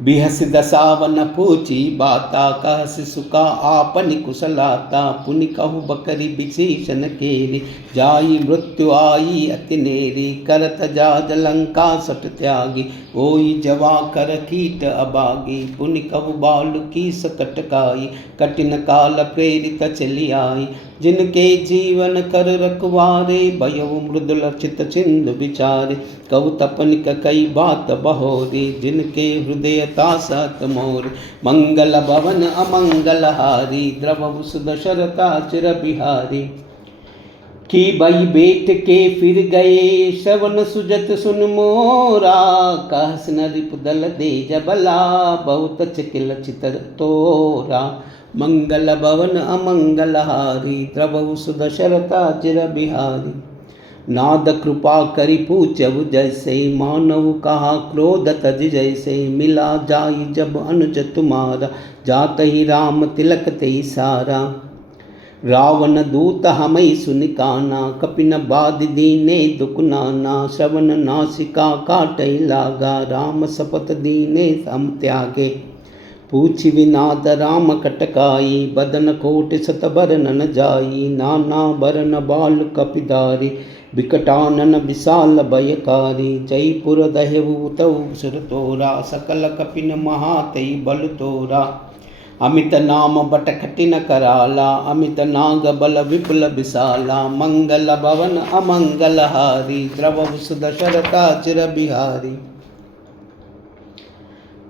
बिहस दसावन पूछी बाता कहस सुका आपनि कुशलाता पुनि कहु बकरी विभीषण केरी जाई मृत्यु आई अति नेरी करत जाज लंका सट त्यागी ओई जवा कर कीट अबागी पुनि कहु बालु की सकटकाई कठिन काल प्रेरित चली आई जिनके जीवन कर रखवारे भयउ मृदुल चित सिंधु विचारे कहु तपनिक कई बात बहोरी जिनके हृदय तासत मोर मंगल भवन अमंगल हारी द्रवु सुदशरथाजिर बिहारी कि भई बेट के फिर गए श्रवण सुजत सुन मोरा कहस न रिपुदल दे जबला बहुत चकिल चित तोरा मंगल भवन अमंगल हारी द्रवु सुदशरथाजिर बिहारी नाद कृपा करि पूछव जैसे मानव कहा क्रोध तज जैसे मिला जाई जब अनुज तुम्हारा जात ही राम तिलक ते सारा रावण दूत हमई सुनिकाना कपिन बाध दीने दुख नाना श्रवण नासिका काटई लागा राम सपत दीने सम त्यागे पूछ विनाद राम कटकाई बदन कोट सत बरन जाई नाना बरन बाल कपिदारी विकटानन विशाल भयकारी जयपुर दहु तऊ सुर तोरा सकल कपिन महातई बल तोरा अमित नाम बट कठिन कराला अमित नाग बल विपुल विशाला मंगल भवन अमंगल हारी द्रवु सुदशरथाजिर बिहारी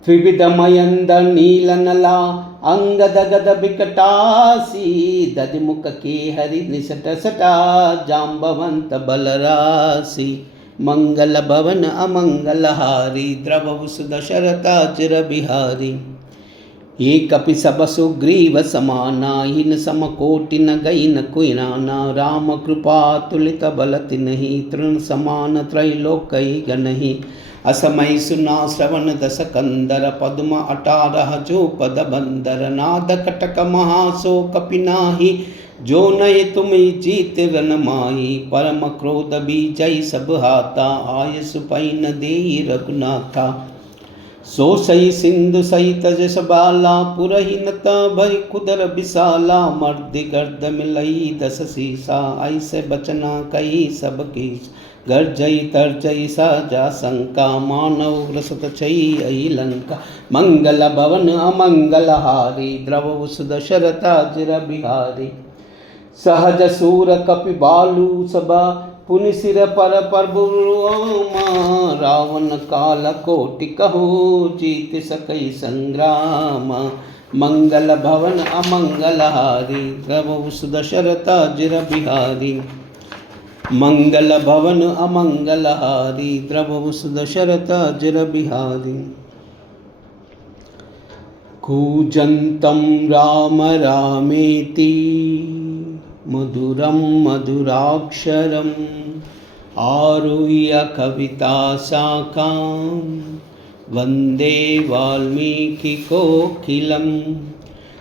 त्रिविध मयंद नील नला अंगद गद बिकटासी दधिमुख के हरि निसट सटा जाम्बवंत बलरासी मंगल भवन अमंगल हारी द्रवु सुदशरथाजिर बिहारी ये कपि सब सुग्रीव समाना हिन सम कोटि न गई न कोई नाना राम कृपा तुलित बल तिन्हि तृण समान त्रैलोकई गनहि असमय सुना श्रवण दस कंदर पद्म अटारह जो पद बंदर नाद कटक महासो कपिनाही जो नय तुम जीत रन माही परम क्रोध बीजय सब हाथा आय सुपैन देई रघुनाथा सो सही सिंधु सही तजस बाला पुरहीनत भय कुदर विशाला मर्दि गर्द मिलई दस सीसा ऐसे बचना कई सब कीस गर्जई तरजई साजा शंका मानव ग्रसत छई अई लंका मंगल भवन अमंगल हारी द्रवु सुदशरथाजिर बिहारी सहज सूर कपि बालू सबा पुनि सिर पर प्रभुमा रावण काल कोटि कहु जीत सकई संग्राम मंगल भवन अमंगल हारी द्रवु सुदशरथाजिर बिहारी मंगल भवन अमंगल हारी द्रवु सुदशरथाजिर बिहारी कूजन्तं राम रामेति मधुरं मधुराक्षरम् आरुह्य कविता शाखां वन्दे वाल्मीकि कोकिलं